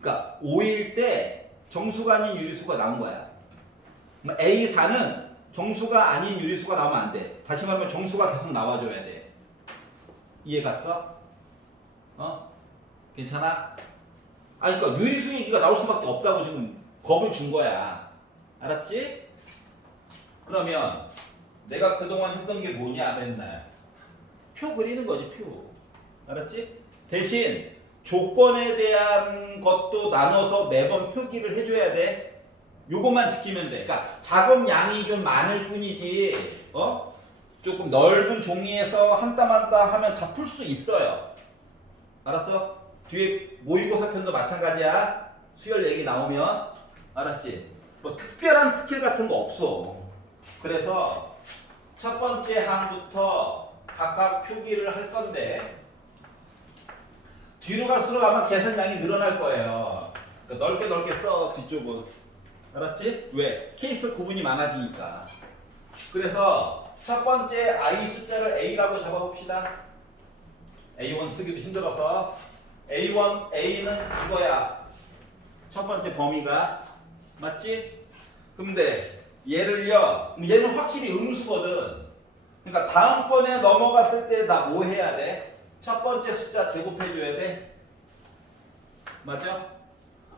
그러니까 5일 때 정수가 아닌 유리수가 나온 거야. A4는 정수가 아닌 유리수가 나오면 안 돼. 다시 말하면 정수가 계속 나와줘야 돼. 이해 갔어? 괜찮아? 아니, 그러니까 유리수 얘기가 나올 수밖에 없다고 지금 겁을 준 거야. 알았지? 그러면 내가 그동안 했던 게 뭐냐 맨날 표 그리는 거지, 표. 알았지? 대신 조건에 대한 것도 나눠서 매번 표기를 해줘야 돼. 요것만 지키면 돼. 그러니까 작업량이 좀 많을 뿐이지 조금 넓은 종이에서 한 땀 한 땀 하면 다 풀 수 있어요. 알았어? 뒤에 모의고사 편도 마찬가지야. 수열 얘기 나오면. 알았지? 뭐 특별한 스킬 같은 거 없어. 그래서 첫 번째 항부터 각각 표기를 할 건데 뒤로 갈수록 아마 계산량이 늘어날 거예요. 그러니까 넓게 써, 뒤쪽은. 알았지? 왜? 케이스 구분이 많아지니까. 그래서 첫 번째 i 숫자를 a라고 잡아봅시다. a1 쓰기도 힘들어서 a1, a는 이거야. 첫 번째 범위가. 맞지? 근데 얘를요, 얘는 확실히 음수거든. 그러니까 다음번에 넘어갔을 때 나 뭐 해야 돼? 첫 번째 숫자 제곱해줘야 돼. 맞죠?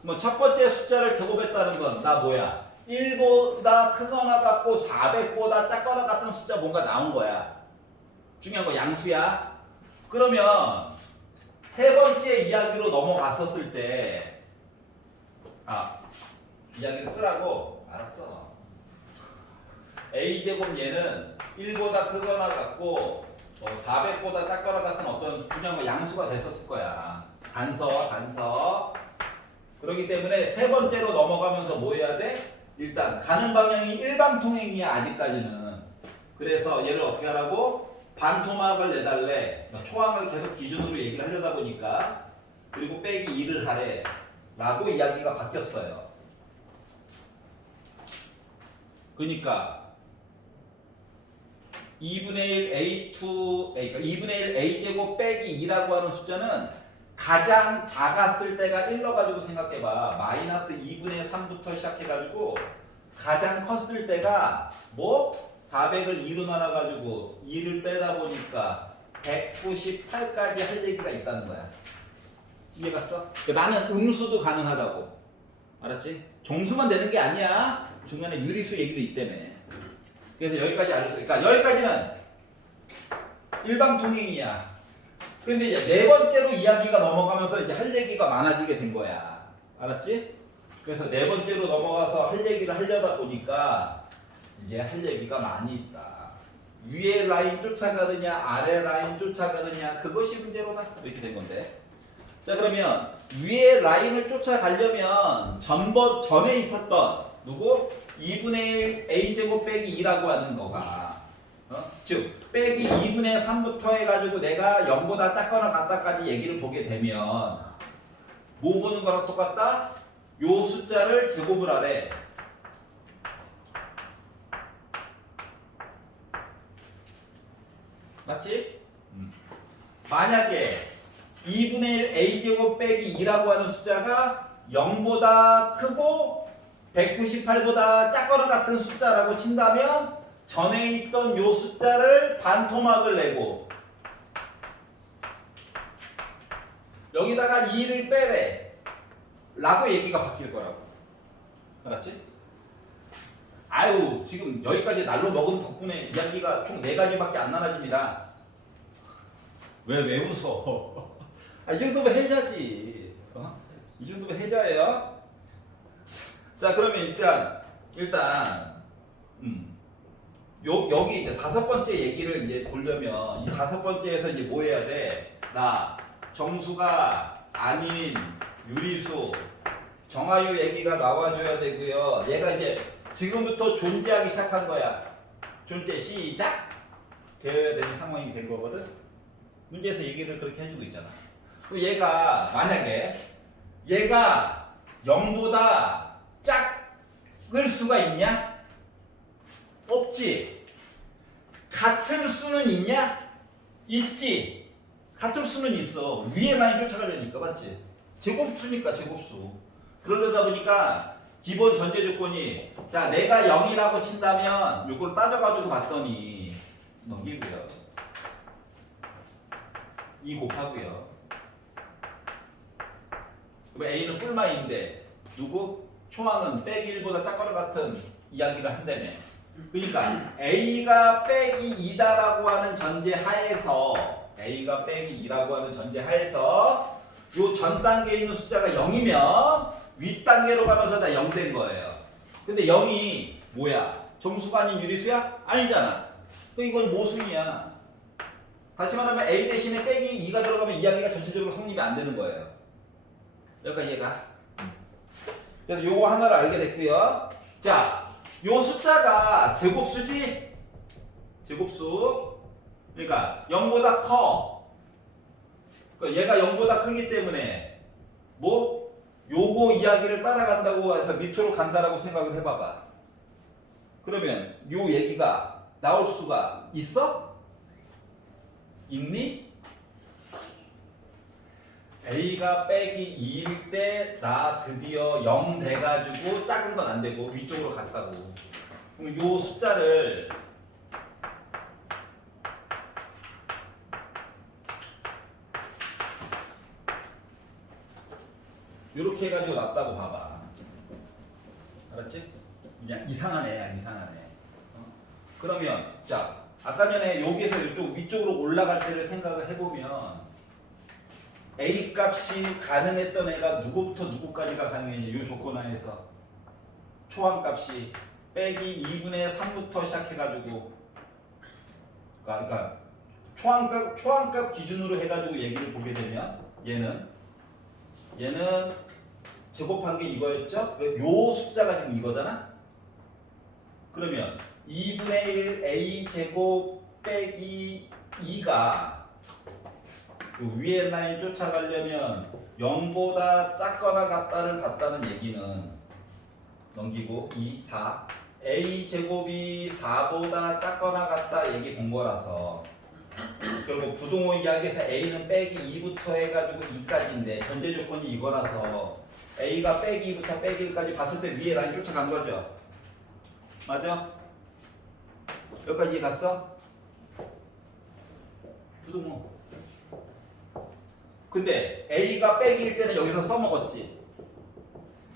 뭐 첫 번째 숫자를 제곱했다는 건 나 뭐야? 1보다 크거나 같고 400보다 작거나 같은 숫자 뭔가 나온 거야. 중요한 거 양수야. 그러면 세 번째 이야기로 넘어갔었을 때 이야기를 쓰라고? 알았어. a제곱 얘는 1보다 크거나 같고 400보다 작거나 같은 어떤 중요한 거 양수가 됐었을 거야. 단서. 그렇기 때문에 세 번째로 넘어가면서 뭐 해야 돼? 일단 가는 방향이 일방통행이야, 아직까지는. 그래서 얘를 어떻게 하라고? 반토막을 내달래. 초항을 계속 기준으로 얘기를 하려다 보니까. 그리고 빼기 2를 하래. 라고 이야기가 바뀌었어요. 그러니까 2분의 1 A2, 그러니까 2분의 1 A제곱 빼기 2라고 하는 숫자는 가장 작았을 때가 1로 가지고 생각해봐. 마이너스 2분의 3부터 시작해가지고 가장 컸을 때가 뭐? 400을 2로 나눠가지고 2를 빼다 보니까 198까지 할 얘기가 있다는 거야. 이해갔어? 나는 음수도 가능하다고. 알았지? 정수만 되는 게 아니야. 중간에 유리수 얘기도 있다며. 그래서 여기까지 알았어. 그러니까 여기까지는 일방통행이야. 근데 이제 네 번째로 이야기가 넘어가면서 이제 할 얘기가 많아지게 된 거야. 알았지? 그래서 네 번째로 넘어가서 할 얘기를 하려다 보니까 이제 할 얘기가 많이 있다. 위에 라인 쫓아가느냐 아래 라인 쫓아가느냐 그것이 문제로다. 이렇게 된 건데. 자, 그러면 위에 라인을 쫓아가려면 전에 있었던 누구? 2분의 1 a제곱 빼기 2라고 하는 거가 즉 빼기 2분의 3부터 해가지고 내가 0보다 작거나 같다까지 얘기를 보게 되면 뭐 보는 거랑 똑같다? 요 숫자를 제곱을 하래. 맞지? 만약에 2분의 1 a제곱 빼기 2라고 하는 숫자가 0보다 크고 198보다 작거나 같은 숫자라고 친다면 전에 있던 요 숫자를 반토막을 내고 여기다가 2를 빼래 라고 얘기가 바뀔 거라고. 알았지? 아유 지금 여기까지 날로 먹은 덕분에 이야기가 총 4가지밖에 안 나눠집니다. 왜 웃어? 이 정도면 해자지. 이 정도면 해자예요. 자 그러면 일단 여기 이제 5번째 얘기를 이제 보려면 이 5번째에서 이제 뭐 해야 돼? 나 정수가 아닌 유리수 정화유 얘기가 나와줘야 되고요. 얘가 이제 지금부터 존재하기 시작한 거야. 존재 시작 되어야 되는 상황이 된 거거든. 문제에서 얘기를 그렇게 해주고 있잖아. 얘가 만약에 얘가 0보다 작을 수가 있냐? 없지. 같을 수는 있냐? 있지. 같을 수는 있어. 위에 많이 쫓아가려니까 맞지? 제곱수니까 제곱수. 그러려다 보니까 기본 전제 조건이 자 내가 0이라고 친다면 요걸 따져가지고 봤더니 넘기고요. 2 곱하고요. 그럼 A는 뿔마인데 누구? 초항은 빼기 1보다 작거나 같은 이야기를 한다며. 그러니까 A가 빼기 2다라고 하는 전제 하에서 A가 빼기 2라고 하는 전제 하에서 요 전 단계에 있는 숫자가 0이면 윗 단계로 가면서 다 0 된 거예요. 근데 0이 뭐야? 정수가 아닌 유리수야? 아니잖아. 그 이건 모순이야. 다시 말하면 A 대신에 빼기 2가 들어가면 이야기가 전체적으로 성립이 안 되는 거예요. 여기까지 이해가? 그래서 요거 하나를 알게 됐고요. 자, 요 숫자가 제곱수지? 제곱수. 그러니까 0보다 커. 그러니까 얘가 0보다 크기 때문에 뭐? 요거 이야기를 따라간다고 해서 밑으로 간다라고 생각을 해봐봐. 그러면 요 얘기가 나올 수가 있어? 있니? A가 빼기 2일 때 나 드디어 0 돼가지고 작은 건 안 되고 위쪽으로 갔다고. 그럼 요 숫자를 요렇게 해가지고 놨다고 봐봐. 알았지? 그냥 이상하네, 이상하네. 그러면 자 아까 전에 여기에서 이쪽 위쪽으로 올라갈 때를 생각을 해보면 A 값이 가능했던 애가 누구부터 누구까지가 가능했냐? 이 조건 하에서 초항 값이 빼기 2분의 3부터 시작해가지고 그러니까 초항값 기준으로 해가지고 얘기를 보게 되면 얘는 제곱한 게 이거였죠? 요 숫자가 지금 이거잖아? 그러면 2분의 1 A 제곱 빼기 2가 그 위에 라인 쫓아가려면 0보다 작거나 같다를 봤다는 얘기는 넘기고 2, 4 A 제곱이 4보다 작거나 같다 얘기 본 거라서 결국 부동호 이야기에서 A는 빼기 2부터 해가지고 2까지인데 전제 조건이 이거라서 A가 빼기 2부터 빼기 1까지 봤을 때 위에 라인 쫓아간 거죠. 맞아? 여기까지 이해 갔어? 부동호. 근데 A가 빼기일 때는 여기서 써먹었지.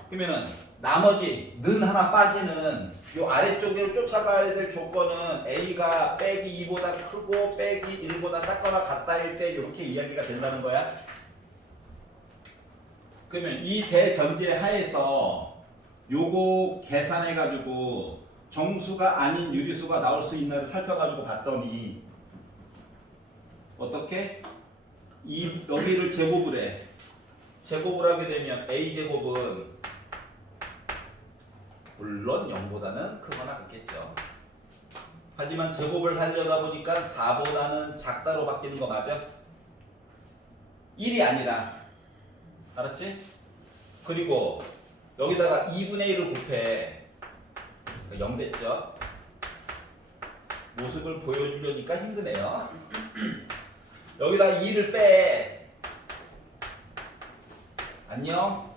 그러면은 나머지 는 하나 빠지는 요 아래쪽으로 쫓아가야 될 조건은 A가 빼기 2보다 크고 빼기 1보다 작거나 같다일 때 이렇게 이야기가 된다는 거야. 그러면 이 대전제 하에서 요거 계산해가지고 정수가 아닌 유리수가 나올 수 있나를 살펴가지고 봤더니 어떻게? 이 여기를 제곱을 해. 제곱을 하게 되면 A제곱은 물론 0보다는 크거나 같겠죠. 하지만 제곱을 하려다 보니까 4보다는 작다로 바뀌는 거 맞아? 1이 아니라. 알았지? 그리고 여기다가 2분의 1을 곱해. 0 됐죠? 모습을 보여주려니까 힘드네요. 여기다 2를 빼. 안녕?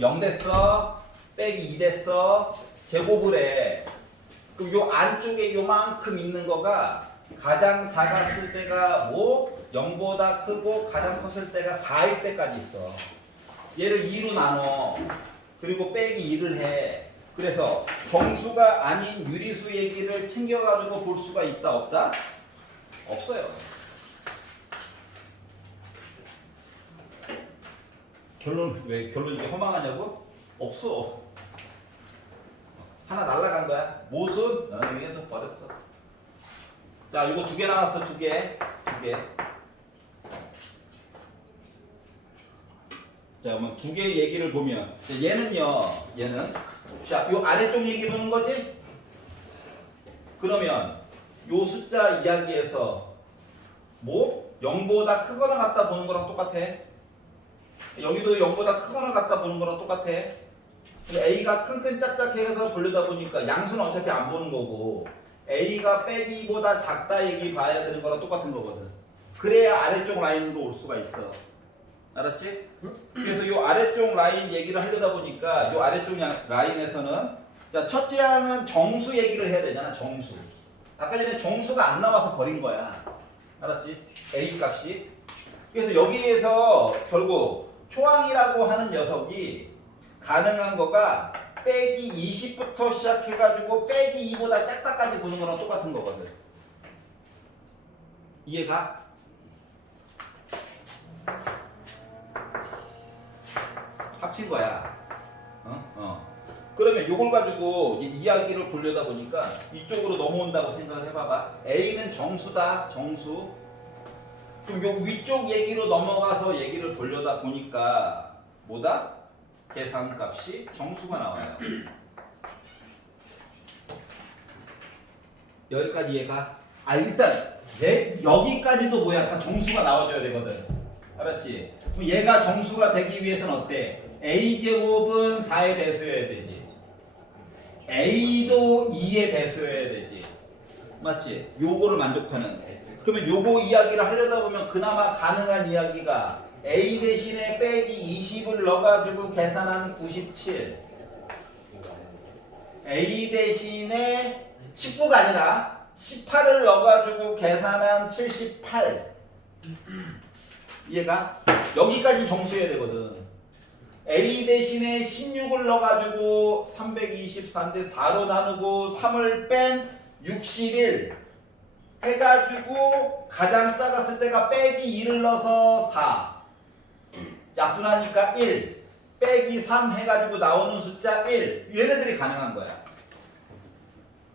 0 됐어. 빼기 2 됐어. 제곱을 해. 그럼 요 안쪽에 요만큼 있는 거가 가장 작았을 때가 뭐? 0보다 크고 가장 컸을 때가 4일 때까지 있어. 얘를 2로 나눠. 그리고 빼기 2를 해. 그래서 정수가 아닌 유리수 얘기를 챙겨가지고 볼 수가 있다 없다? 없어요. 왜 결론 이게 허망하냐고? 없어. 하나 날라간 거야. 못은 이게 또 버렸어. 자, 이거 2개 나왔어. 2개. 자, 그러면 2개 얘기를 보면 얘는 자, 요 아래쪽 얘기 보는 거지? 그러면 요 숫자 이야기에서 뭐 0보다 크거나 같다 보는 거랑 똑같아. 여기도 0보다 크거나 같다 보는 거랑 똑같아. A가 큰큰 짝짝해서 보려다 보니까 양수는 어차피 안 보는 거고 A가 빼기 2보다 작다 얘기 봐야 되는 거랑 똑같은 거거든. 그래야 아래쪽 라인으로 올 수가 있어. 알았지? 그래서 이 아래쪽 라인 얘기를 하려다 보니까 이 아래쪽 라인에서는 자, 첫째 항은 정수 얘기를 해야 되잖아. 정수. 아까 전에 정수가 안 나와서 버린 거야. 알았지? A 값이. 그래서 여기에서 결국 초항이라고 하는 녀석이 가능한 거가 빼기 20부터 시작해가지고 빼기 2보다 작다까지 보는 거랑 똑같은 거거든. 이해가? 합친 거야. 그러면 이걸 가지고 이야기를 보려다 보니까 이쪽으로 넘어온다고 생각을 해봐봐. A는 정수다. 정수. 그럼 요 위쪽 얘기로 넘어가서 얘기를 보려다 보니까 뭐다? 계산값이 정수가 나와요. 여기까지 이해가? 일단 여기까지도 뭐야? 다 정수가 나와줘야 되거든. 알았지? 그럼 얘가 정수가 되기 위해서는 어때? A제곱은 4의 배수여야 되지. A도 2의 배수여야 되지. 맞지? 요거를 만족하는. 그러면 요거 이야기를 하려다 보면 그나마 가능한 이야기가 A 대신에 빼기 20을 넣어가지고 계산한 97. A 대신에 19가 아니라 18을 넣어가지고 계산한 78. 이해가? 여기까지 정수해야 되거든. A 대신에 16을 넣어가지고 324인데 4로 나누고 3을 뺀 61 해가지고 가장 작았을 때가 빼기 2를 넣어서 4 약분하니까 1 빼기 3 해가지고 나오는 숫자 1 얘네들이 가능한 거야.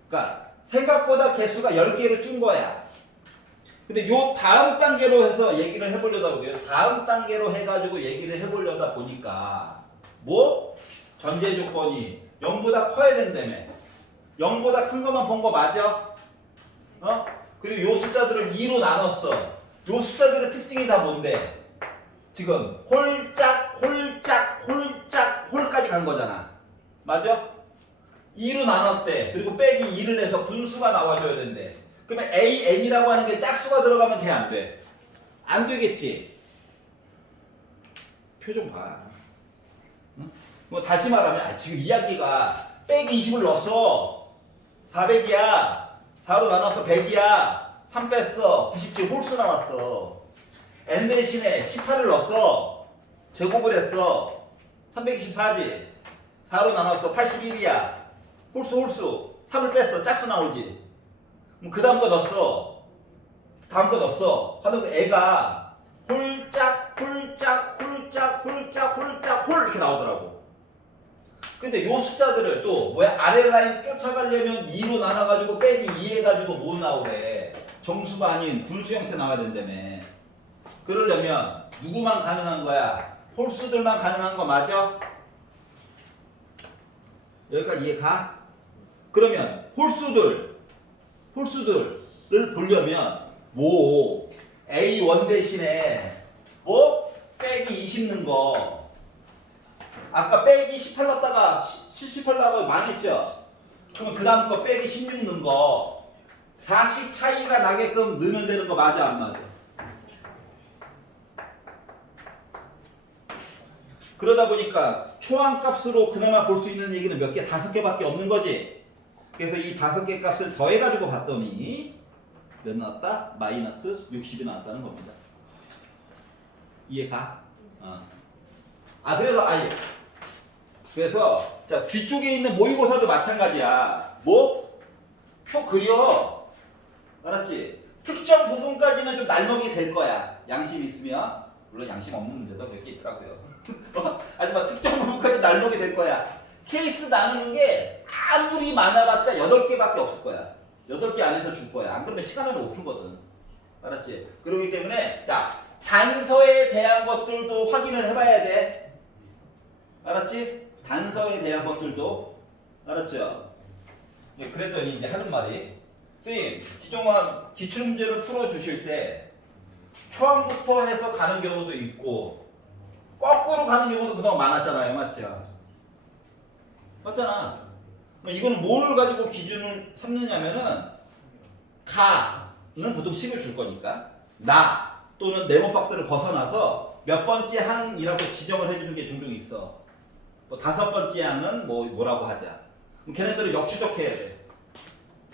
그러니까 생각보다 개수가 10개로 준 거야. 근데 요 다음 단계로 해서 얘기를 해보려다 보게요. 다음 단계로 해가지고 얘기를 해보려다 보니까 뭐? 전제 조건이 0보다 커야 된다며. 0보다 큰 것만 본 거 맞아? 그리고 요 숫자들을 2로 나눴어. 요 숫자들의 특징이 다 뭔데? 지금 홀짝 홀까지 간 거잖아. 맞아? 2로 나눴대. 그리고 빼기 2를 내서 분수가 나와줘야 된대. 그러면 AN이라고 하는 게 짝수가 들어가면 돼, 안 돼? 안 되겠지? 표정 봐. 응? 뭐 다시 말하면 지금 이야기가 빼기 20을 넣었어. 400이야. 4로 나눴어. 100이야. 3 뺐어. 97 홀수 나왔어. N 대신에 18을 넣었어. 제곱을 했어. 324지. 4로 나눴어. 81이야. 홀수. 3을 뺐어. 짝수 나오지. 그 다음 거 넣었어. 다음 거 넣었어. 하는 그 애가 홀짝 이렇게 나오더라고. 근데 요 숫자들을 또 뭐야? 아래 라인 쫓아가려면 2로 나눠가지고 빼기 2 해가지고 뭐 나오래? 정수가 아닌 분수 형태 나와야 된다며. 그러려면 누구만 가능한 거야? 홀수들만 가능한 거 맞아? 여기까지 이해가? 그러면 홀수들을 보려면 뭐 A1 대신에 뭐 빼기 20 넣은 거 아까 빼기 18 넣었다가 78 나가고 망했죠? 그러면 그 다음 거 빼기 16 넣은 거 4씩 차이가 나게끔 넣으면 되는 거 맞아 안 맞아? 그러다 보니까 초항값으로 그나마 볼 수 있는 얘기는 몇 개? 5개밖에 없는 거지. 그래서 이 5개 값을 더해가지고 봤더니 몇 나왔다? 마이너스 60이 나왔다는 겁니다. 이해가? 그래서 그래서 자 뒤쪽에 있는 모의고사도 마찬가지야. 뭐? 표 그려. 알았지? 특정 부분까지는 좀 날먹이 될 거야. 양심 있으면. 물론 양심 없는 문제도 몇 개 있더라고요. 하지만 특정 부분까지 날먹이 될 거야. 케이스 나누는 게 아무리 많아봤자 8개밖에 없을 거야. 8개 안에서 줄 거야. 안 그러면 시간을 못 풀거든. 알았지? 그렇기 때문에 자 단서에 대한 것들도 확인을 해봐야 돼. 알았지? 단서에 대한 것들도. 알았죠? 네, 그랬더니 이제 하는 말이 선생님 기존한 기출문제를 풀어주실 때 초항부터 해서 가는 경우도 있고 거꾸로 가는 경우도 그동안 많았잖아요. 맞죠? 맞잖아. 이거는 뭘 가지고 기준을 삼느냐면은 가는 보통 10을 줄 거니까 나 또는 네모 박스를 벗어나서 몇 번째 항이라고 지정을 해주는 게 종종 있어. 뭐 5번째 항은 뭐라고 하자. 그럼 걔네들은 역추적해야 돼.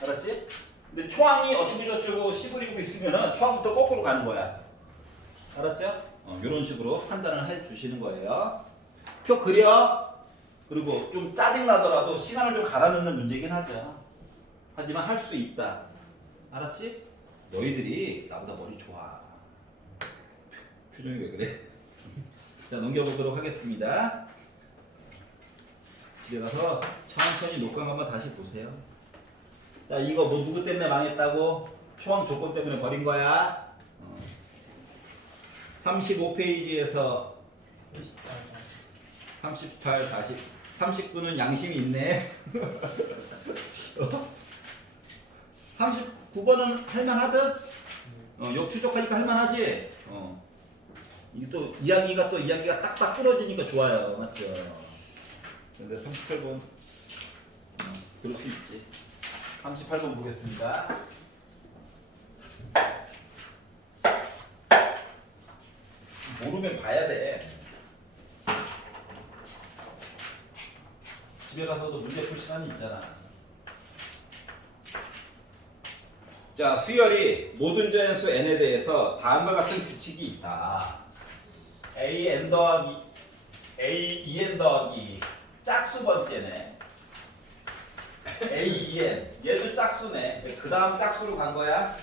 알았지? 근데 초항이 어쩌고저쩌고 10을 이고 있으면은 초항부터 거꾸로 가는 거야. 알았죠? 이런 식으로 판단을 해 주시는 거예요. 표 그려. 그리고 좀 짜증나더라도 시간을 좀 갈아넣는 문제긴 하죠. 하지만 할 수 있다. 알았지? 너희들이 나보다 머리 좋아. 표정이 왜 그래? 자, 넘겨보도록 하겠습니다. 집에 가서 천천히 녹강 한번 다시 보세요. 자, 이거 뭐 누구 때문에 망했다고? 초항 조건 때문에 버린 거야. 35페이지에서 38, 40, 39는 양심이 있네. 39번은 할만하든? 역추적하니까 할만하지? 이게 또 이야기가 딱딱 끊어지니까 좋아요. 맞죠? 근데 38번 그럴 수 있지. 38번 보겠습니다. 모르면 봐야 돼. 집에 가서도 문제 풀 시간이 있잖아. 자, 수열이 모든 자연수 n에 대해서 다음과 같은 규칙이 있다. a2n 더하기 짝수 번째네. a2n 얘도 짝수네. 그 다음 짝수로 간 거야.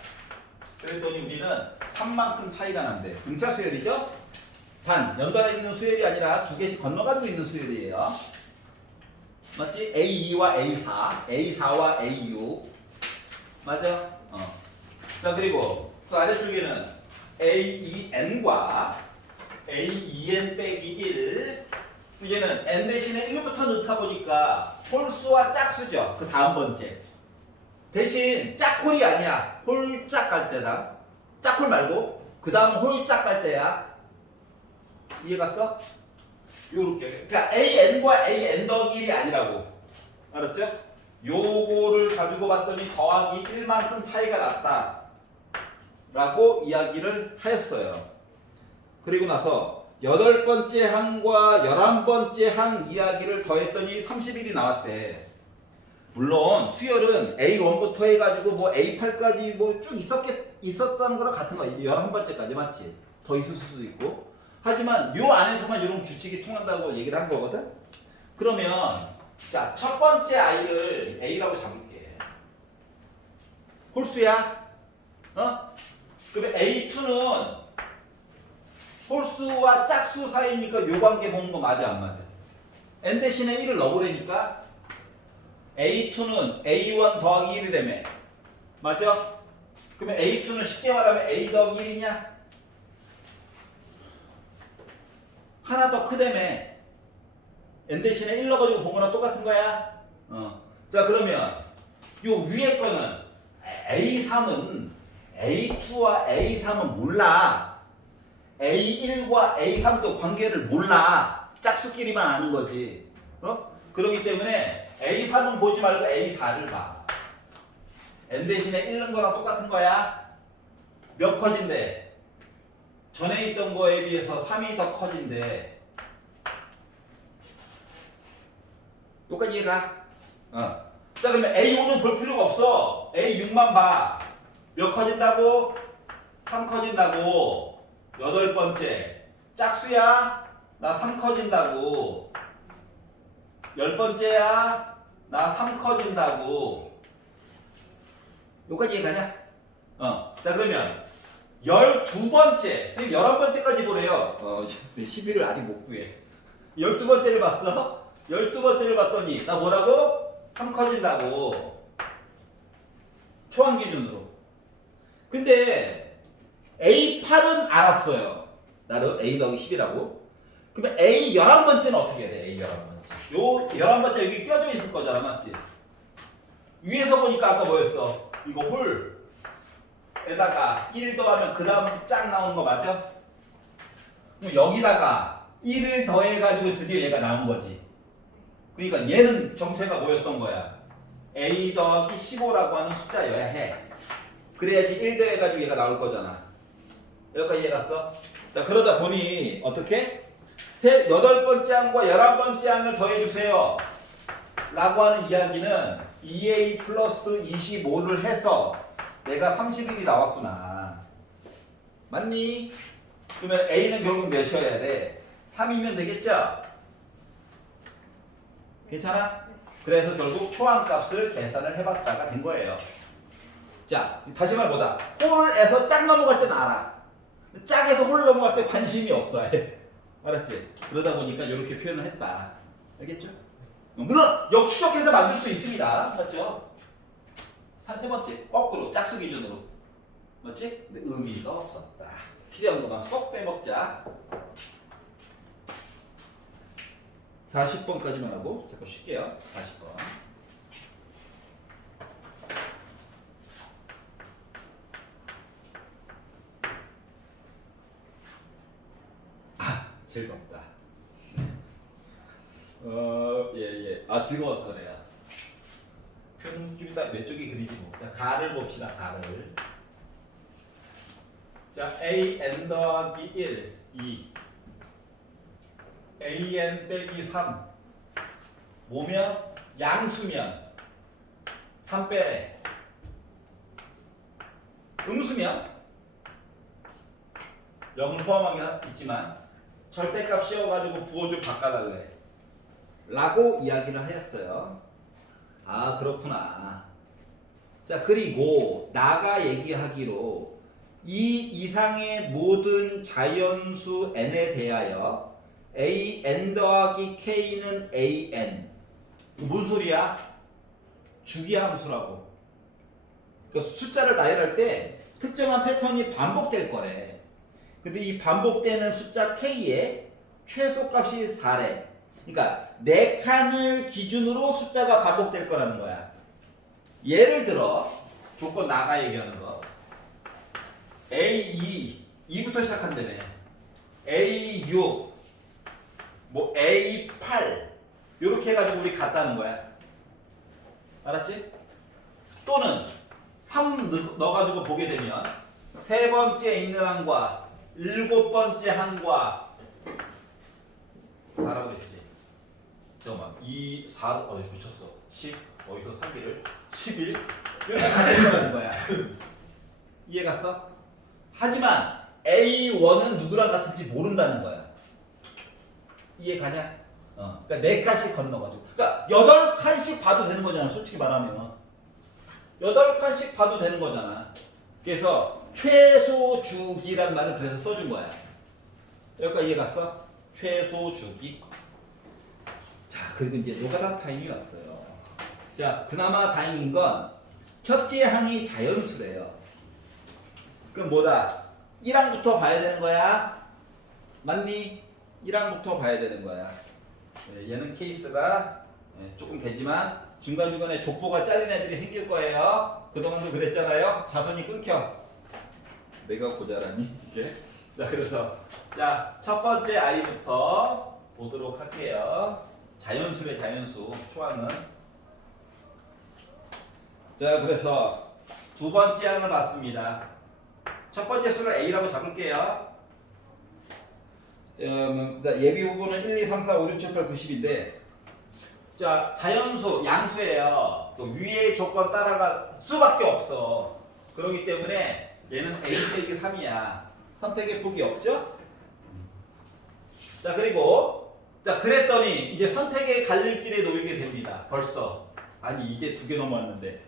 그랬더니 우리는 3만큼 차이가 난대. 등차 수열이죠? 단 연달아 있는 수열이 아니라 두 개씩 건너가지고 있는 수열이에요. 맞지? A2와 A4, A4와 A6 맞아? 자, 그리고 그 아래쪽에는 A2n과 A2n 빼기 1 얘는 n 대신에 1부터 넣다 보니까 홀수와 짝수죠. 그 다음 번째 대신 짝홀이 아니야. 홀짝 갈 때다. 짝홀 말고 그 다음 홀짝 갈 때야. 이해 갔어? 요렇게. 그러니까 AN과 AN 더하기 1이 아니라고. 알았죠? 요거를 가지고 봤더니 더하기 1만큼 차이가 났다. 라고 이야기를 하였어요. 그리고 나서 8번째 항과 11번째 항 이야기를 더했더니 31이 나왔대. 물론 수열은 A1부터 해가지고 뭐 A8까지 뭐 쭉 있었다는 거랑 같은 거야. 11번째까지 맞지? 더 있을 수도 있고. 하지만 요 안에서만 이런 규칙이 통한다고 얘기를 한 거거든. 그러면 자, 첫 번째 i를 a라고 잡을게. 홀수야. 그러면 a2는 홀수와 짝수 사이니까 요 관계 보는 거 맞아 안 맞아? n 대신에 1을 넣어보라니까 a2는 a1 더하기 1이라며. 맞아? 그러면 a2는 쉽게 말하면 a 더하기 1이냐? 하나 더 크다며. n 대신에 1 넣어가지고 본 거랑 똑같은 거야. 자, 그러면 요 위에 거는 A3은 A2와 A3은 몰라. A1과 A3도 관계를 몰라. 짝수끼리만 아는 거지. 그렇기 때문에 A3은 보지 말고 A4를 봐. n 대신에 1 넣은 거랑 똑같은 거야. 몇 커진대? 전에 있던 거에 비해서 3이 더 커진대. 여기까지 이해가? 자, 그러면 A5는 볼 필요가 없어. A6만 봐. 몇 커진다고? 3 커진다고. 8번째. 짝수야? 나 3 커진다고. 10번째야. 나 3 커진다고. 여기까지 이해가냐? 자, 그러면 12번째. 선생님 11번째까지 보래요. 11을 아직 못 구해. 12번째를 봤어? 12번째를 봤더니 나 뭐라고? 3 커진다고. 초항 기준으로. 근데 A8은 알았어요. 나름 A 더하기 10이라고. 그러면 A 11번째는 어떻게 해야 돼? A 11번째. 요 11번째 여기 껴져 있을 거잖아. 맞지? 위에서 보니까 아까 뭐였어? 이거 홀에다가 1 더하면 그 다음 쫙 나오는 거 맞죠? 그럼 여기다가 1을 더해가지고 드디어 얘가 나온 거지. 그러니까 얘는 정체가 뭐였던 거야? A 더하기 15라고 하는 숫자여야 해. 그래야지 1 더해가지고 얘가 나올 거잖아. 여기까지 이해갔어? 자, 그러다 보니 어떻게? 8번째 항과 11번째 항을 더해주세요 라고 하는 이야기는 2A 플러스 25를 해서 내가 31이 나왔구나. 맞니? 그러면 A는 결국 몇이어야 돼? 3이면 되겠죠? 괜찮아? 그래서 결국 초항값을 계산을 해봤다가 된 거예요. 자, 다시 말보다 홀에서 짝 넘어갈 때는 알아. 짝에서 홀 넘어갈 때 관심이 없어. 알았지? 그러다 보니까 이렇게 표현을 했다. 알겠죠? 물론 역추적해서 만들 수 있습니다. 맞죠? 세 번째, 거꾸로 짝수 기준으로. 맞지? 근데 의미가 없었다. 필요한 것만 쏙 빼먹자. 40번까지만 하고 자꾸 쉴게요. 40번. 즐겁다. 예. 아, 즐거워서 그래요. 표는 좀 이따 왼쪽에 그리지 뭐. 자, 가를 봅시다. 가를. 자, AN 더하기 1, 2. AN 빼기 3. 뭐면? 양수면 3 빼래. 음수면 0을 포함하긴 있지만 절대값 씌워가지고 부호 좀 바꿔달래 라고 이야기를 하였어요. 아, 그렇구나. 자, 그리고 나가 얘기하기로 이 이상의 모든 자연수 n에 대하여 an 더하기 k는 an. 뭔 소리야? 주기함수라고. 그러니까 숫자를 나열할 때 특정한 패턴이 반복될 거래. 근데 이 반복되는 숫자 k의 최소값이 4래. 그러니까 4칸을 기준으로 숫자가 반복될 거라는 거야. 예를 들어 조건 나가 얘기하는 거. A2, 2부터 시작한다며. A6, 뭐 A8 이렇게 해가지고 우리 갔다는 거야. 알았지? 또는 3 넣어가지고 보게 되면 세 번째 있는 항과 7번째 항과 4라고 했지. 잠깐만 2, 4 어디 붙였어? 10 어디서 사기를 11 이렇게 가는 거야. 이해갔어? 하지만 A1은 누구랑 같은지 모른다는 거야. 이해가냐? 그러니까 4칸씩 건너가지고. 그러니까 8칸씩 봐도 되는 거잖아. 솔직히 말하면 8칸씩 봐도 되는 거잖아. 그래서 최소 주기란 말을 그래서 써준 거야. 여기까지 이해갔어? 최소 주기. 자, 그리고 이제 노가다 타임이 왔어요. 자, 그나마 다행인 건 첫째 항이 자연수래요. 그럼 뭐다? 1항부터 봐야 되는 거야. 맞니? 1항부터 봐야 되는 거야. 얘는 케이스가 조금 되지만 중간중간에 족보가 잘린 애들이 생길 거예요. 그동안도 그랬잖아요. 자손이 끊겨. 내가 고자라니 이게. 자, 그래서 자, 첫 번째 아이부터 보도록 할게요. 자연수래 자연수 초항은. 자, 그래서 두 번째 항을 봤습니다. 첫 번째 수를 A라고 잡을게요. 예비 후보는 1, 2, 3, 4, 5, 6, 7, 8, 90인데 자, 자연수, 양수예요. 그 위의 조건 따라가 수밖에 없어. 그렇기 때문에 얘는 A 빼기 3이야. 선택의 폭이 없죠? 자, 그리고 자, 그랬더니 이제 선택의 갈림길에 놓이게 됩니다. 벌써. 아니, 이제 2개 넘어왔는데.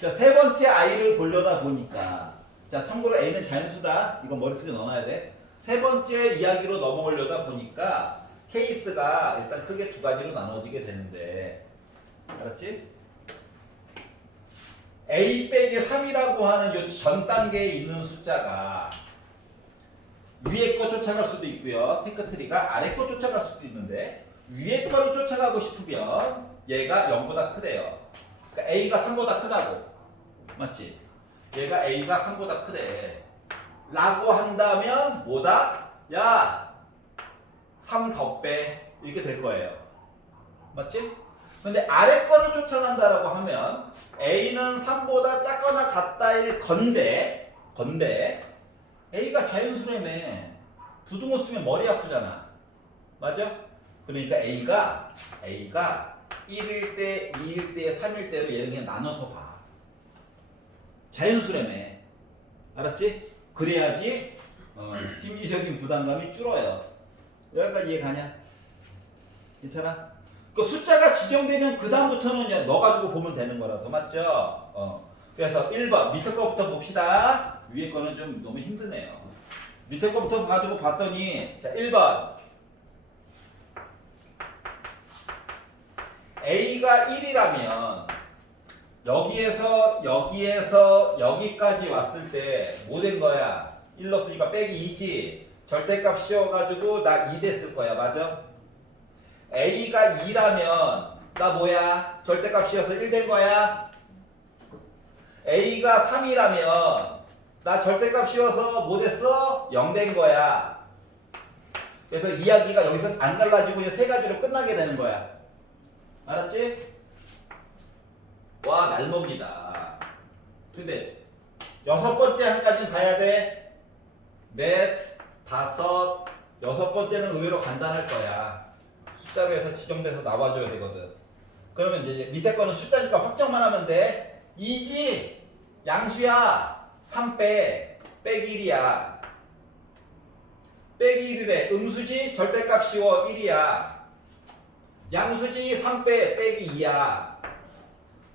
자, 세 번째 i를 보려다 보니까. 자, 참고로 a는 자연수다. 이거 머릿속에 넣어놔야 돼. 세 번째 이야기로 넘어오려다 보니까 케이스가 일단 크게 두 가지로 나눠지게 되는데. 알았지? a 빼기 3이라고 하는 요 전 단계에 있는 숫자가 위에 거 쫓아갈 수도 있고요. 테크트리가 아래 거 쫓아갈 수도 있는데 위에 거를 쫓아가고 싶으면 얘가 0보다 크대요. 그러니까 a가 3보다 크다고. 맞지? 얘가 a가 3보다 크대. 라고 한다면 뭐다? 야! 3 더 빼. 이렇게 될 거예요. 맞지? 근데 아래 거를 쫓아간다라고 하면 a는 3보다 작거나 같다일 건데 a가 자연수라며. 부등호 쓰면 머리 아프잖아. 맞아? 그러니까 a가 1일 때, 2일 때, 3일 때로 얘를 그냥 나눠서 봐. 자연수라며. 알았지? 그래야지 심리적인 부담감이 줄어요. 여기까지 이해 가냐? 괜찮아? 그 숫자가 지정되면 그 다음부터는 너 가지고 보면 되는 거라서. 맞죠? 그래서 1번 밑에 거부터 봅시다. 위에 거는 좀 너무 힘드네요. 밑에 거부터 가지고 봤더니 자 1번 a가 1이라면 여기에서 여기까지 왔을 때 뭐 된 거야? 1 넣었으니까 빼기 2지. 절대값 씌워가지고 나 2 됐을 거야. 맞아? a가 2라면 나 뭐야? 절대값 씌워서 1 된 거야? a가 3이라면 나 절대값 씌워서 뭐 됐어? 0 된 거야. 그래서 이야기가 여기서 안 갈라지고 이제 세 가지로 끝나게 되는 거야. 알았지? 와, 날먹이다. 근데 6번째 한 가지는 봐야 돼. 넷, 다섯, 6번째는 의외로 간단할 거야. 숫자로 해서 지정돼서 나와줘야 되거든. 그러면 이제 밑에 거는 숫자니까 확정만 하면 돼. 2지? 양수야. 3 빼기 1이야. 빼기 1이래. 음수지? 절대값 씌워 1이야. 양수지? 3 빼기 2야.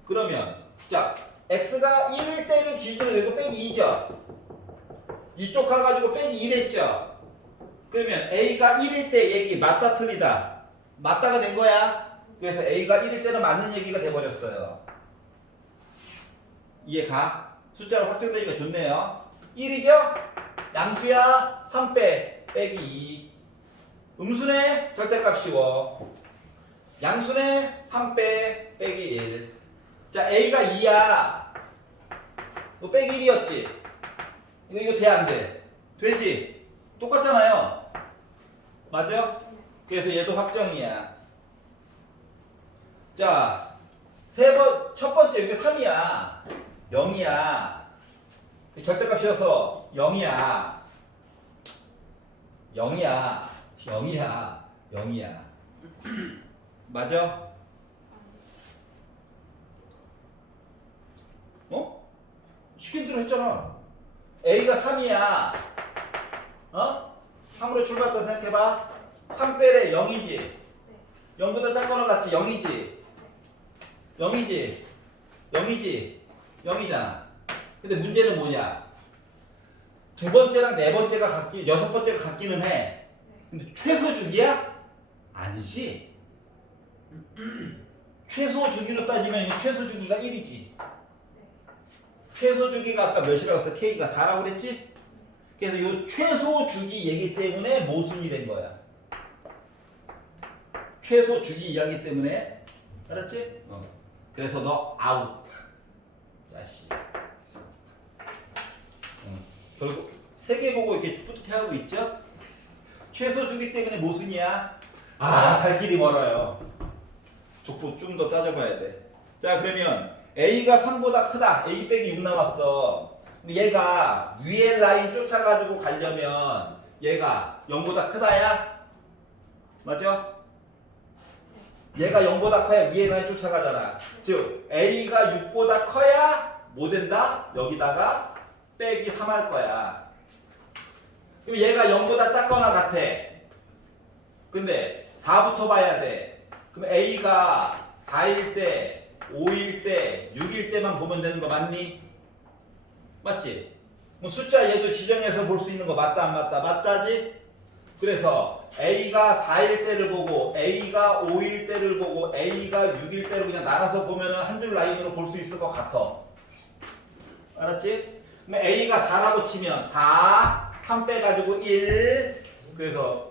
그러면 자 x가 1일 때를 기준으로 이거 빼기 2죠. 이쪽 가가지고 빼기 1 했죠. 그러면 a가 1일 때 얘기 맞다 틀리다. 맞다가 된 거야. 그래서 a가 1일 때는 맞는 얘기가 돼버렸어요. 이해가? 숫자로 확정되니까 좋네요. 1이죠? 양수야 3 빼기 2. 음수네 절대값 씌워. 양수네 3 빼기 1. 자 a가 2야. 너 빼기 1이었지? 이거 돼 안 돼? 되지? 똑같잖아요. 맞아? 그래서 얘도 확정이야. 자, 첫 번째 여기 3이야. 0이야. 절대값이어서 0이야. 0이야. 0이야. 0이야. 맞아? 시킨 대로 했잖아. a가 3이야. 3으로 출발했다 생각해봐. 3 빼래 0이지. 0보다 작거나 같지 0이지. 0이지. 0이잖아. 근데 문제는 뭐냐? 두 번째랑 네 번째가 여섯 번째가 같기는 해. 근데 최소 주기야? 아니지. 최소 주기로 따지면 이 최소 주기가 1이지. 최소 주기가 아까 몇이라고 했어? K가 4라고 그랬지? 그래서 이 최소 주기 얘기 때문에 모순이 된 거야. 최소 주기 이야기 때문에. 알았지? 그래서 너 아웃. 자식. 결국 세 개 보고 이렇게 뿌듯해하고 있죠? 최소 주기 때문에 모순이야. 갈 길이 멀어요. 족보 좀 더 따져봐야 돼. 자, 그러면 a가 3보다 크다. a 빼기 6 나왔어. 얘가 위에 라인 쫓아가지고 가려면 얘가 0보다 크다야? 맞죠? 얘가 0보다 커야 위에 라인 쫓아가잖아. 즉 a가 6보다 커야 뭐 된다? 여기다가 빼기 3 할 거야. 그럼 얘가 0보다 작거나 같아. 근데 4부터 봐야 돼. 그럼 A가 4일 때, 5일 때, 6일 때만 보면 되는 거 맞니? 맞지? 뭐 숫자 얘도 지정해서 볼 수 있는 거 맞다 안 맞다? 맞다지? 그래서 A가 4일 때를 보고 A가 5일 때를 보고 A가 6일 때를 그냥 나눠서 보면은 한 줄 라인으로 볼 수 있을 것 같아. 알았지? 그럼 A가 4라고 치면 4, 3 빼가지고 1. 그래서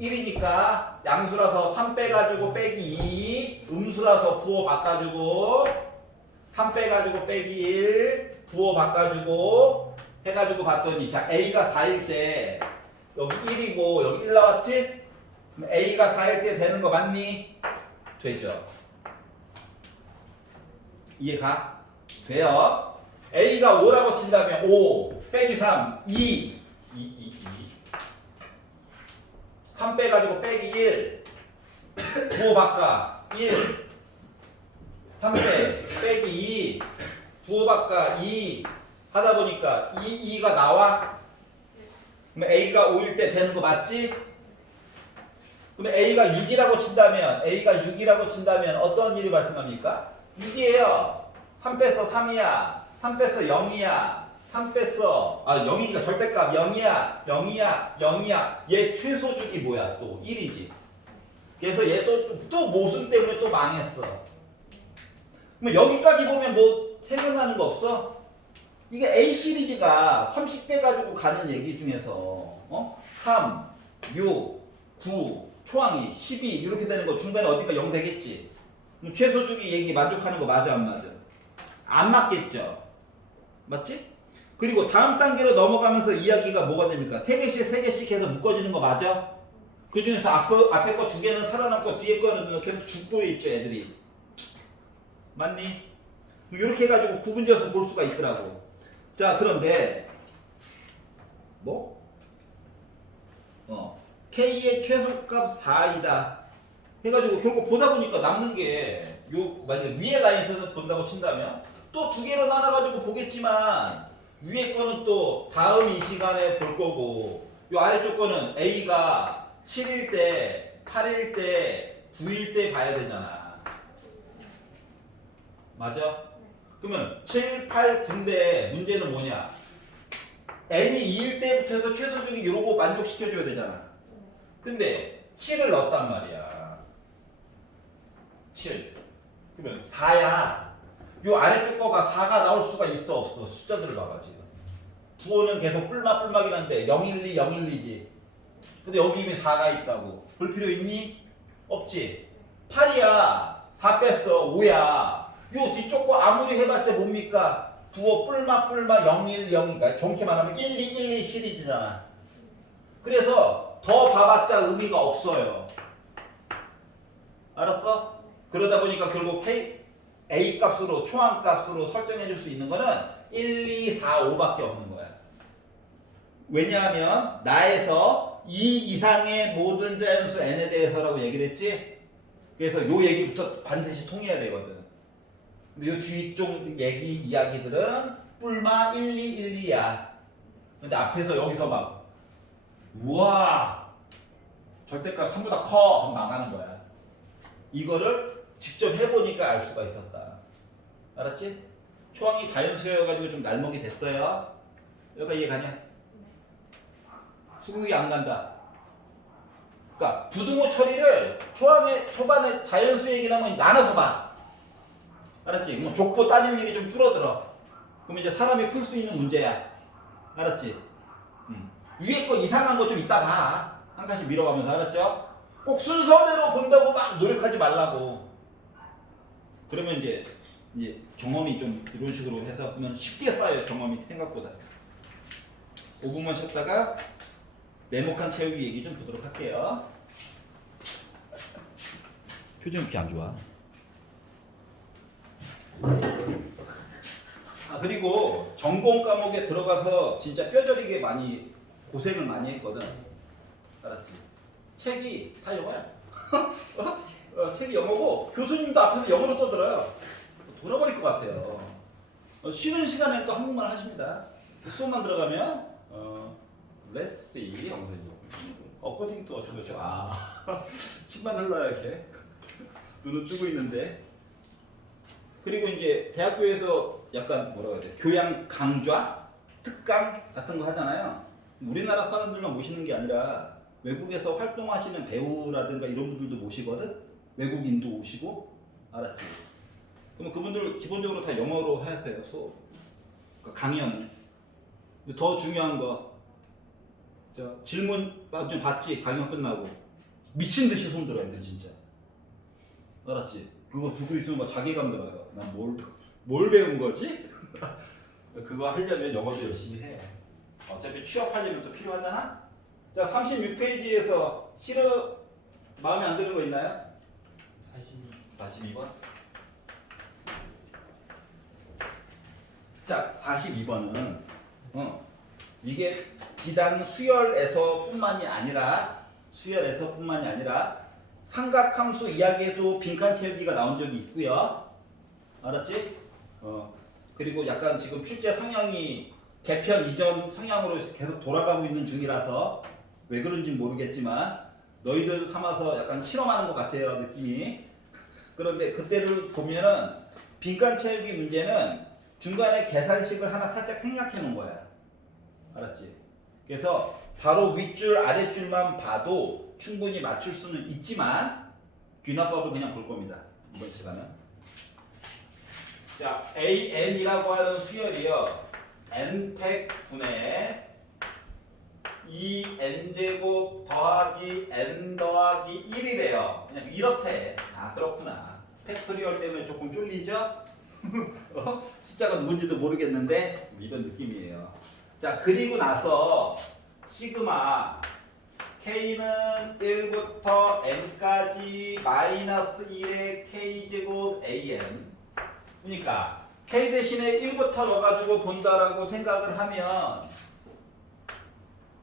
1이니까 양수라서 3 빼가지고 빼기 2. 음수라서 부호 바꿔주고 3 빼가지고 빼기 1. 부호 바꿔주고 해가지고 봤더니 자 A가 4일 때 여기 1이고 여기 1 나왔지? 그럼 A가 4일 때 되는 거 맞니? 되죠. 이해가? 돼요. A가 5라고 친다면 5 빼기 3 2 3 빼가지고 빼기 1 부호 바꿔 1 3 빼기 2 부호 바꿔 2 하다 보니까 2가 나와. 그럼 A가 5일 때 되는 거 맞지? 그러면 A가 6이라고 친다면 어떤 일이 발생합니까? 6이에요. 3 뺐어 3이야. 3 뺐어 0이야. 3 뺐어 0이니까 절대값 0이야. 얘 최소축이 뭐야? 또 1이지. 그래서 얘 또 모순 때문에 또 망했어. 그럼 여기까지 보면 뭐 생각나는 거 없어? 이게 A 시리즈가 30 빼가지고 가는 얘기 중에서 3, 6, 9, 초항이 12 이렇게 되는 거 중간에 어디가 0 되겠지? 그럼 최소주기 얘기 만족하는 거 맞아 안 맞아? 안 맞겠죠? 맞지? 그리고 다음 단계로 넘어가면서 이야기가 뭐가 됩니까? 3개씩 해서 묶어지는 거 맞아? 그 중에서 앞에 거 2개는 살아남고 뒤에 거는 계속 죽고 있죠 애들이. 맞니? 이렇게 해가지고 구분지어서 볼 수가 있더라고. 자 그런데 K의 최소값 4이다 해가지고 결국 보다 보니까 남는 게 만약에 위에 라인에서 본다고 친다면 또 2개로 나눠가지고 보겠지만 위에 거는 또 다음 이 시간에 볼 거고 요 아래쪽 거는 A가 7일 때, 8일 때, 9일 때 봐야 되잖아. 맞아? 그러면 7, 8, 9인데 문제는 뭐냐? n이 2일 때부터 해서 최소중이 요거 만족시켜줘야 되잖아. 근데 7을 넣었단 말이야. 7. 그러면 4야. 요 아래쪽 거가 4가 나올 수가 있어 없어? 숫자들을 봐봐 지금. 부호는 계속 뿔막이긴 한데 012, 012지. 근데 여기 이미 4가 있다고. 볼 필요 있니? 없지. 8이야. 4 뺐어. 5야. 요 뒤쪽 거 아무리 해봤자 뭡니까? 부호 뿔막 010이니까 정확히 말하면 1212 시리즈잖아. 그래서 더 봐봤자 의미가 없어요. 알았어? 그러다 보니까 결국 A 값으로 초항 값으로 설정해 줄 수 있는 거는 1, 2, 4, 5밖에 없는 거야. 왜냐하면 나에서 2 이상의 모든 자연수 n에 대해서라고 얘기를 했지. 그래서 요 얘기부터 반드시 통해야 되거든. 근데 요 뒤쪽 이야기들은 뿔마 1212야. 근데 앞에서 여기서 막 우와 절대값 3보다 커 하면 망하는 거야. 이거를 직접 해보니까 알 수가 있었다. 알았지? 초항이 자연수여가지고 좀 날먹이 됐어요. 여기가 이해가냐? 수긍이 안 간다. 그러니까 부등호 처리를 초반에 자연수 얘기 나면 나눠서 봐. 알았지? 뭐 족보 따질 일이 좀 줄어들어. 그럼 이제 사람이 풀 수 있는 문제야. 알았지? 위에 거 이상한 거 좀 이따 봐. 한 칸씩 밀어가면서. 알았죠? 꼭 순서대로 본다고 막 노력하지 말라고. 그러면 이제 경험이 좀 이런 식으로 해서 그러면 쉽게 쌓여요. 경험이 생각보다. 5분만 쉬었다가 네모칸 채우기 얘기 좀 보도록 할게요. 표정이 이렇게 안 좋아. 그리고 전공 과목에 들어가서 진짜 뼈저리게 많이 고생을 많이 했거든. 알았지? 책이 다 영어야. 책이 영어고 교수님도 앞에서 영어로 떠들어요. 돌아버릴 것 같아요. 쉬는 시간에 또 한국말 하십니다. 수업만 들어가면 Let's see. 코딩도 어쩌고저쩌고. 침만 흘러요 이렇게. 눈은 뜨고 있는데. 그리고 이제 대학교에서 약간 뭐라고 해야 돼? 교양 강좌, 특강 같은 거 하잖아요. 우리나라 사람들만 모시는 게 아니라 외국에서 활동하시는 배우라든가 이런 분들도 모시거든. 외국인도 오시고, 알았지? 그럼 그분들 기본적으로 다 영어로 하세요 수업. 그러니까 강연을. 더 중요한 거, 질문 좀 받지 강연 끝나고 미친 듯이 손 들어 애들 진짜. 알았지? 그거 두고 있으면 막 자괴감 들어요. 난 뭘 배운 거지? 그거 하려면 영어도 열심히 해. 어차피 취업하려면 또 필요하잖아? 자, 36페이지에서 싫어, 마음에 안 드는 거 있나요? 42번. 자, 42번은 이게 비단 수열에서뿐만이 아니라 삼각함수 이야기에도 빈칸 채우기가 나온 적이 있고요. 알았지? 그리고 약간 지금 출제 성향이 개편 이전 성향으로 계속 돌아가고 있는 중이라서 왜 그런지 모르겠지만 너희들 삼아서 약간 실험하는 것 같아요 느낌이. 그런데 그때를 보면은 빈칸 채우기 문제는 중간에 계산식을 하나 살짝 생략해 놓은 거야. 알았지? 그래서 바로 윗줄 아랫줄만 봐도 충분히 맞출 수는 있지만 귀납법을 그냥 볼 겁니다 이번 시간은. 자, AN이라고 하는 수열이요, n팩 분의 2n제곱 더하기 n 더하기 1이래요. 그냥 이렇대. 그렇구나. 팩토리얼 때문에 조금 쫄리죠? 숫자가 누군지도 모르겠는데 이런 느낌이에요. 자, 그리고 나서 시그마 K는 1부터 N까지 마이너스 1의 K제곱 AM. 그러니까 K 대신에 1부터 넣어가지고 본다라고 생각을 하면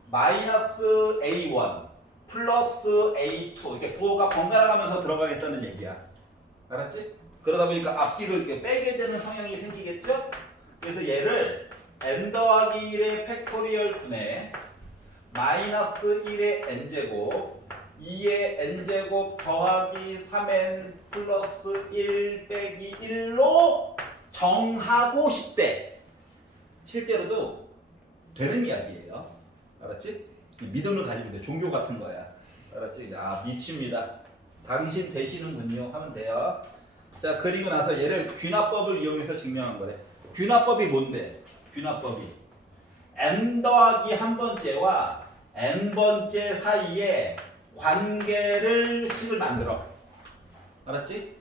마이너스 A1 플러스 A2 이렇게 부호가 번갈아 가면서 들어가겠다는 얘기야. 알았지? 그러다 보니까 앞뒤를 이렇게 빼게 되는 성향이 생기겠죠? 그래서 얘를 n 더하기 1의 팩토리얼 분의 마이너스 1의 n제곱 2의 n제곱 더하기 3n 플러스 1 빼기 1로 정하고 싶대. 실제로도 되는 이야기예요. 알았지? 믿음을 가지면 돼. 종교 같은 거야. 알았지? 미칩니다. 당신 되시는군요 하면 돼요. 자, 그리고 나서 얘를 귀납법을 이용해서 증명한 거래. 귀납법이 뭔데? 귀납법이 n 더하기 한 번째와 n 번째 사이에 관계를 식을 만들어. 알았지?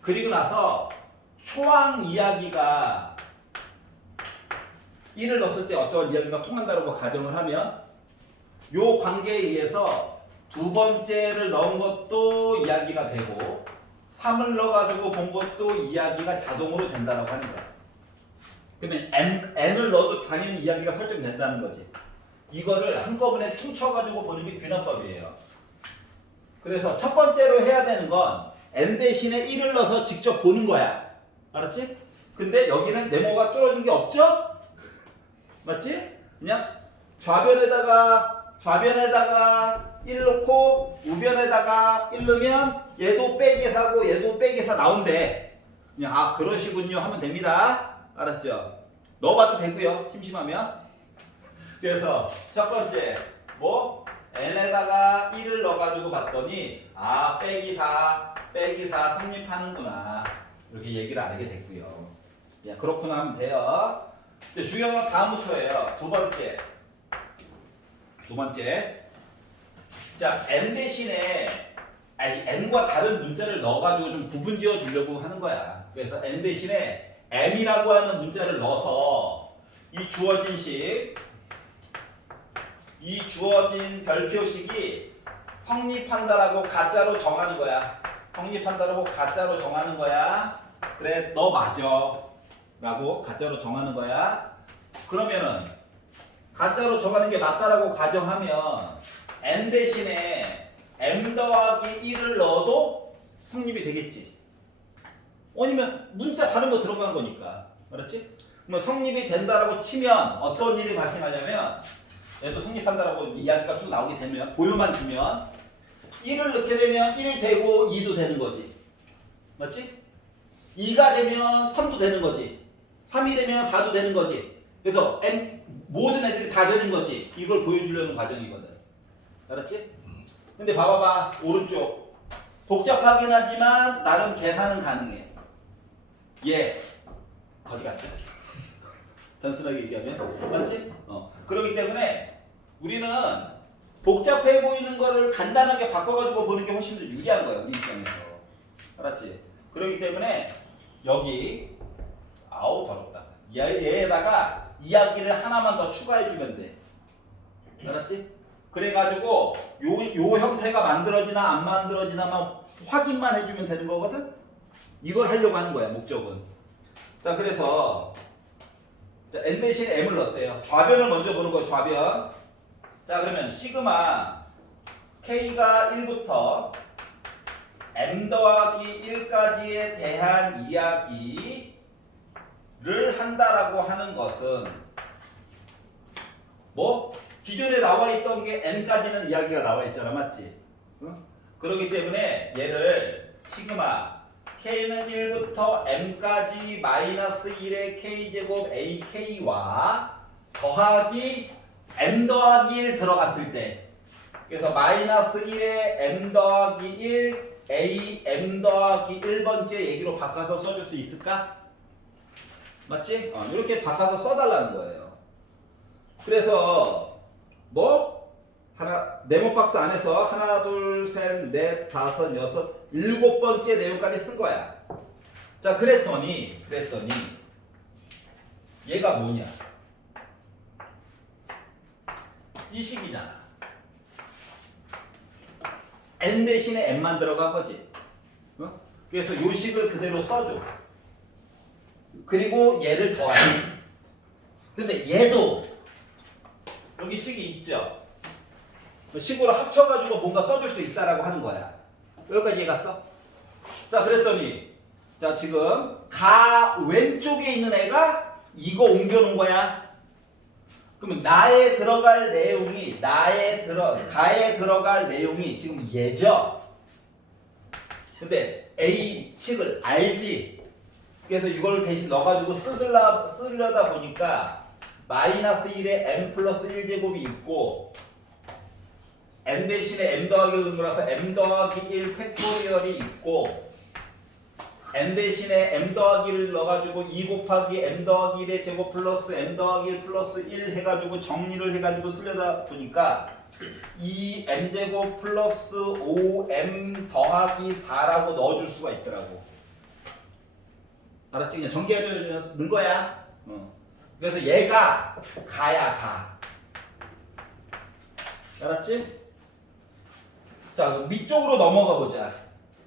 그리고 나서 초항 이야기가 1을 넣었을 때 어떤 이야기가 통한다고 가정을 하면 요 관계에 의해서 두 번째를 넣은 것도 이야기가 되고 3을 넣어가지고 본 것도 이야기가 자동으로 된다고 하는 거야. 그러면 n을 넣어도 당연히 이야기가 설정된다는 거지. 이거를 한꺼번에 퉁쳐가지고 보는 게 귀납법이에요. 그래서 첫 번째로 해야 되는 건 n 대신에 1을 넣어서 직접 보는 거야. 알았지? 근데 여기는 네모가 뚫어진 게 없죠? 맞지? 그냥 좌변에다가 1 넣고 우변에다가 1 넣으면 얘도 빼기 4고 얘도 빼기 4 나온대. 그냥 그러시군요 하면 됩니다. 알았죠? 넣어봐도 되고요 심심하면. 그래서 첫 번째 n에다가 1을 넣어가지고 봤더니 빼기 4 성립하는구나 이렇게 얘기를 알게 됐고요. 그렇구나 하면 돼요. 근데 중요한 건 다음부터예요. 두 번째. 자, n 대신에 n과 다른 문자를 넣어가지고 좀 구분 지어 주려고 하는 거야. 그래서 n 대신에 m이라고 하는 문자를 넣어서 이 주어진 별표식이 성립한다라고 가짜로 정하는 거야. 그래, 너 맞아 라고 가짜로 정하는 거야. 그러면은 가짜로 정하는 게 맞다라고 가정하면 n 대신에 m 더하기 1을 넣어도 성립이 되겠지. 아니면 문자 다른 거 들어간 거니까. 알았지? 그럼 성립이 된다라고 치면 어떤 일이 발생하냐면 얘도 성립한다라고 이야기가 쭉 나오게 되면 보여만 주면 1을 넣게 되면 1 되고 2도 되는 거지. 맞지? 2가 되면 3도 되는 거지. 3이 되면 4도 되는 거지. 그래서 모든 애들이 다 되는 거지. 이걸 보여주려는 과정이거든. 알았지? 근데 봐봐봐. 오른쪽. 복잡하긴 하지만 나름 계산은 가능해. 얘 거지 같죠? 단순하게 얘기하면 맞지? 그렇기 때문에 우리는 복잡해 보이는 거를 간단하게 바꿔가지고 보는 게 훨씬 더 유리한 거야 우리 입장에서. 알았지? 그렇기 때문에 여기 아우 더럽다. 얘에다가 이야기를 하나만 더 추가해주면 돼. 알았지? 그래가지고 요 형태가 만들어지나 안 만들어지나만 확인만 해주면 되는 거거든? 이걸 하려고 하는 거야 목적은. 자 그래서 자, n 대신에 m을 넣었대요. 좌변을 먼저 보는 거예요. 좌변. 자 그러면 시그마 k가 1부터 m 더하기 1까지에 대한 이야기를 한다라고 하는 것은 뭐? 기존에 나와 있던 게 n까지는 이야기가 나와 있잖아. 맞지? 응? 그렇기 때문에 얘를 시그마 k는 1부터 m까지 마이너스 1의 k제곱 ak와 더하기 m 더하기 1 들어갔을 때 그래서 마이너스 1의 m 더하기 1 a m 더하기 1번째 얘기로 바꿔서 써줄 수 있을까? 맞지? 이렇게 바꿔서 써달라는 거예요. 그래서 뭐? 네모 박스 안에서 하나, 둘, 셋, 넷, 다섯, 여섯, 7번째 내용까지 쓴 거야. 자, 그랬더니 얘가 뭐냐? 이 식이잖아. n 대신에 m만 들어간 거지. 그래서 요 식을 그대로 써줘. 그리고 얘를 더하지. 근데 얘도 여기 식이 있죠. 식으로 합쳐가지고 뭔가 써줄 수 있다라고 하는 거야. 여기까지 이해갔어? 자, 그랬더니 자 지금 가 왼쪽에 있는 애가 이거 옮겨놓은 거야. 그러면 가에 들어갈 내용이 지금 얘죠. 근데 A 식을 알지. 그래서 이걸 대신 넣어가지고 쓰려다 보니까 마이너스 1에 m 플러스 1제곱이 있고 m 대신에 m 더하기 1을 넣은 거라서 m 더하기 1 팩토리얼이 있고 n 대신에 m 더하기 1을 넣어가지고 2 곱하기 m 더하기 1의 제곱 플러스 m 더하기 1 플러스 1 해가지고 정리를 해가지고 쓰려다 보니까 2m제곱 플러스 5m 더하기 4라고 넣어줄 수가 있더라고. 알았지? 그냥 전개해서 넣은 거야. 그래서 얘가 가야 가. 알았지? 자, 밑쪽으로 넘어가 보자.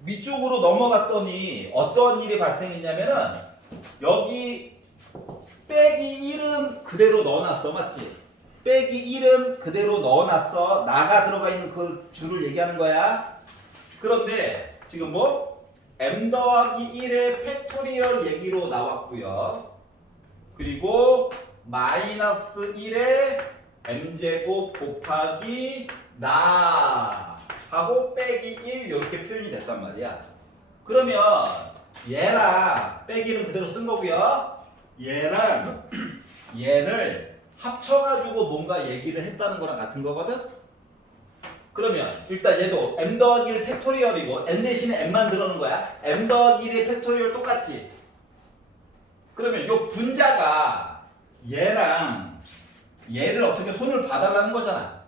밑쪽으로 넘어갔더니 어떤 일이 발생했냐면은 여기 빼기 1은 그대로 넣어놨어. 맞지? 빼기 1은 그대로 넣어놨어. 나가 들어가 있는 그 줄을 얘기하는 거야. 그런데 지금 뭐? m 더하기 1의 팩토리얼 얘기로 나왔고요. 그리고 마이너스 1의 m제곱 곱하기 나 하고 빼기 1 이렇게 표현이 됐단 말이야. 그러면 얘랑 빼기는 그대로 쓴 거고요. 얘랑 얘를 합쳐가지고 뭔가 얘기를 했다는 거랑 같은 거거든. 그러면 일단 얘도 m 더하기 1 팩토리얼이고 n 대신에 m만 들어오는 거야. m 더하기 1의 팩토리얼 똑같지. 그러면 요 분자가 얘랑 얘를 어떻게 손을 봐달라는 거잖아.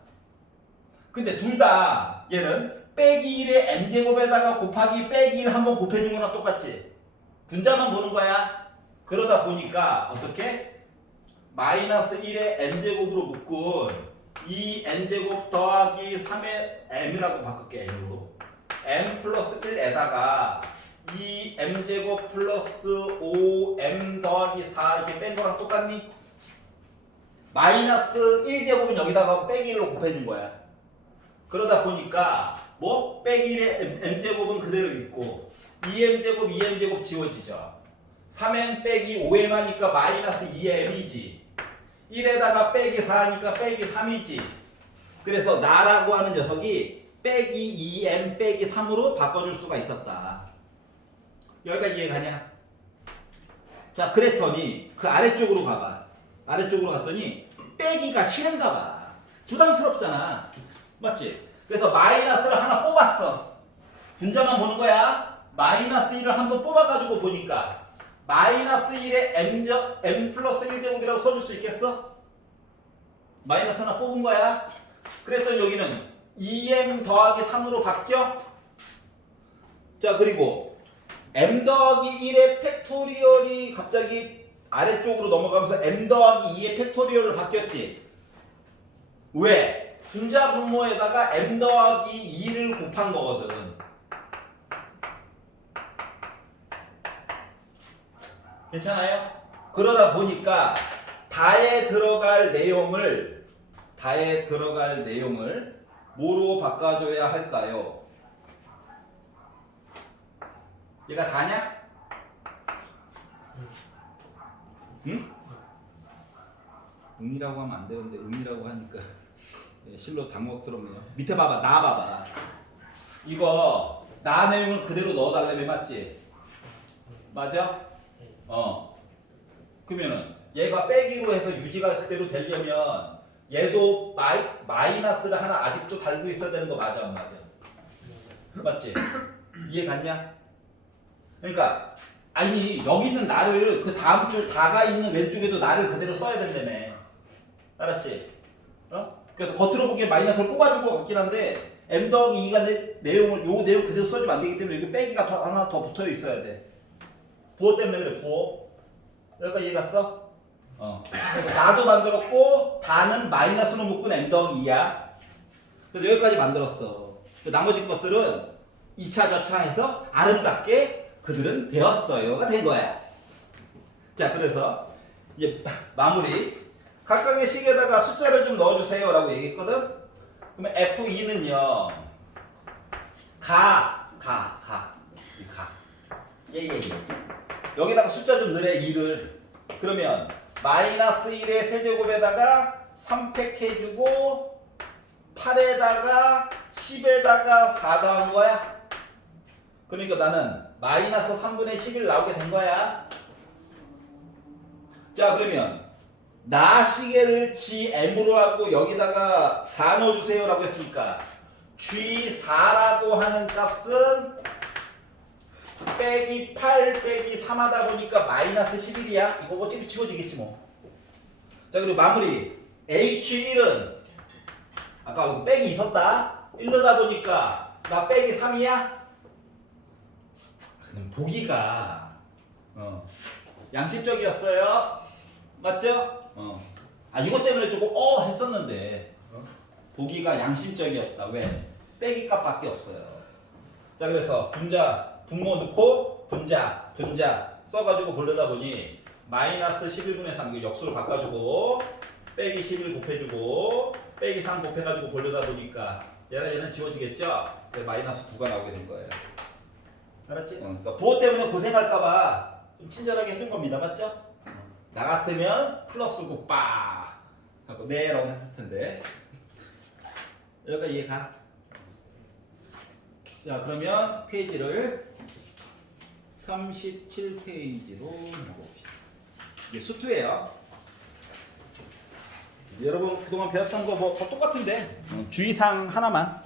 근데 둘 다 얘는 빼기 1의 m제곱에다가 곱하기 빼기 1 한번 곱해준 거랑 똑같지. 분자만 보는 거야. 그러다 보니까 어떻게? 마이너스 1의 n제곱으로 묶은 이 n제곱 더하기 3의 m이라고 바꿀게. m으로 m 플러스 1에다가 이 m제곱 플러스 5m 더하기 4 이렇게 뺀 거랑 똑같니? 마이너스 1제곱은 여기다가 빼기 1로 곱해준 거야. 그러다 보니까 뭐? 빼기 1의 m제곱은 그대로 있고 2m제곱 2m제곱 지워지죠. 3m 빼기 5m 하니까 마이너스 2m이지. 1에다가 빼기 4니까 빼기 3이지. 그래서 나라고 하는 녀석이 빼기 2m 빼기 3으로 바꿔줄 수가 있었다. 여기까지 이해가냐? 자, 그랬더니 그 아래쪽으로 가봐. 아래쪽으로 갔더니 빼기가 싫은가 봐. 부담스럽잖아. 맞지? 그래서 마이너스를 하나 뽑았어. 분자만 보는 거야. 마이너스 1을 한번 뽑아가지고 보니까 마이너스 1에 m 플러스 1제곱이라고 써줄 수 있겠어? 마이너스 하나 뽑은 거야. 그랬더니 여기는 2m 더하기 3으로 바뀌어. 자, 그리고 m 더하기 1의 팩토리얼이 갑자기 아래쪽으로 넘어가면서 m 더하기 2의 팩토리얼로 바뀌었지. 왜? 분자 분모에다가 m 더하기 2를 곱한 거거든. 괜찮아요? 그러다 보니까 다에 들어갈 내용을 뭐로 바꿔줘야 할까요? 얘가 다냐? 응? 응이라고 하면 안 되는데 응이라고 하니까 실로 당혹스럽네요. 밑에 봐봐. 나 봐봐. 이거 나 내용을 그대로 넣어달라며. 맞지? 맞아? 그러면은 얘가 빼기로 해서 유지가 그대로 되려면 얘도 마이너스를 하나 아직도 달고 있어야 되는 거 맞아 안 맞아? 맞지? 이해 갔냐? 그러니까 아니 여기 있는 나를 그 다음 줄 다가 있는 왼쪽에도 나를 그대로 써야 된다며. 알았지? 그래서 겉으로 보기엔 마이너스를 뽑아준 것 같긴 한데 m 더하기 2가 내용을 요 내용 그대로 써주면 안 되기 때문에 여기 빼기가 하나 더 붙어 있어야 돼. 부호 때문에 그래. 부호. 여기까지 이해 갔어? 나도 만들었고 다는 마이너스로 묶은 m 더하기 2야. 그래서 여기까지 만들었어. 나머지 것들은 2차 저차 해서 아름답게 그들은 되었어요가 된 거야. 자, 그래서 이제 마무리. 각각의 식에다가 숫자를 좀 넣어주세요 라고 얘기했거든. 그러면 F2는요 가. 예. 여기다가 숫자 좀 넣으래. 2를. 그러면 마이너스 1의 세제곱에다가 3팩 해주고 8에다가 10에다가 4 더한 거야. 그러니까 나는 마이너스 3분의 11 나오게 된 거야. 자, 그러면 나 시계를 GM으로 하고 여기다가 4 넣어주세요 라고 했으니까 G4라고 하는 값은 빼기 8 빼기 3 하다 보니까 마이너스 11이야. 이거 어차피 지워지겠지 뭐. 자, 그리고 마무리. H1은 아까 빼기 있었다. 1 넣다 보니까 나 빼기 3이야. 그럼 보기가 양심적이었어요. 맞죠? 이것 때문에 조금 했었는데 보기가 양심적이었다. 왜? 빼기 값밖에 없어요. 자, 그래서 분모 넣고 분자 써가지고 보려다 보니 마이너스 11분의 3 이거 역수로 바꿔주고 빼기 11 곱해주고 빼기 3 곱해가지고 보려다 보니까 얘는 지워지겠죠? 마이너스 9가 나오게 된 거예요. 알았지? 그러니까 부호 때문에 고생할까봐 좀 친절하게 해준 겁니다. 맞죠? 나 같으면 플러스 9 빠 하고 네라고 했을 텐데. 여기까지 이해가? 자, 그러면 페이지를 37페이지로 넘어봅시다. 이게 수투예요. 여러분 그동안 배웠던 거 뭐 똑같은데 주의사항 하나만.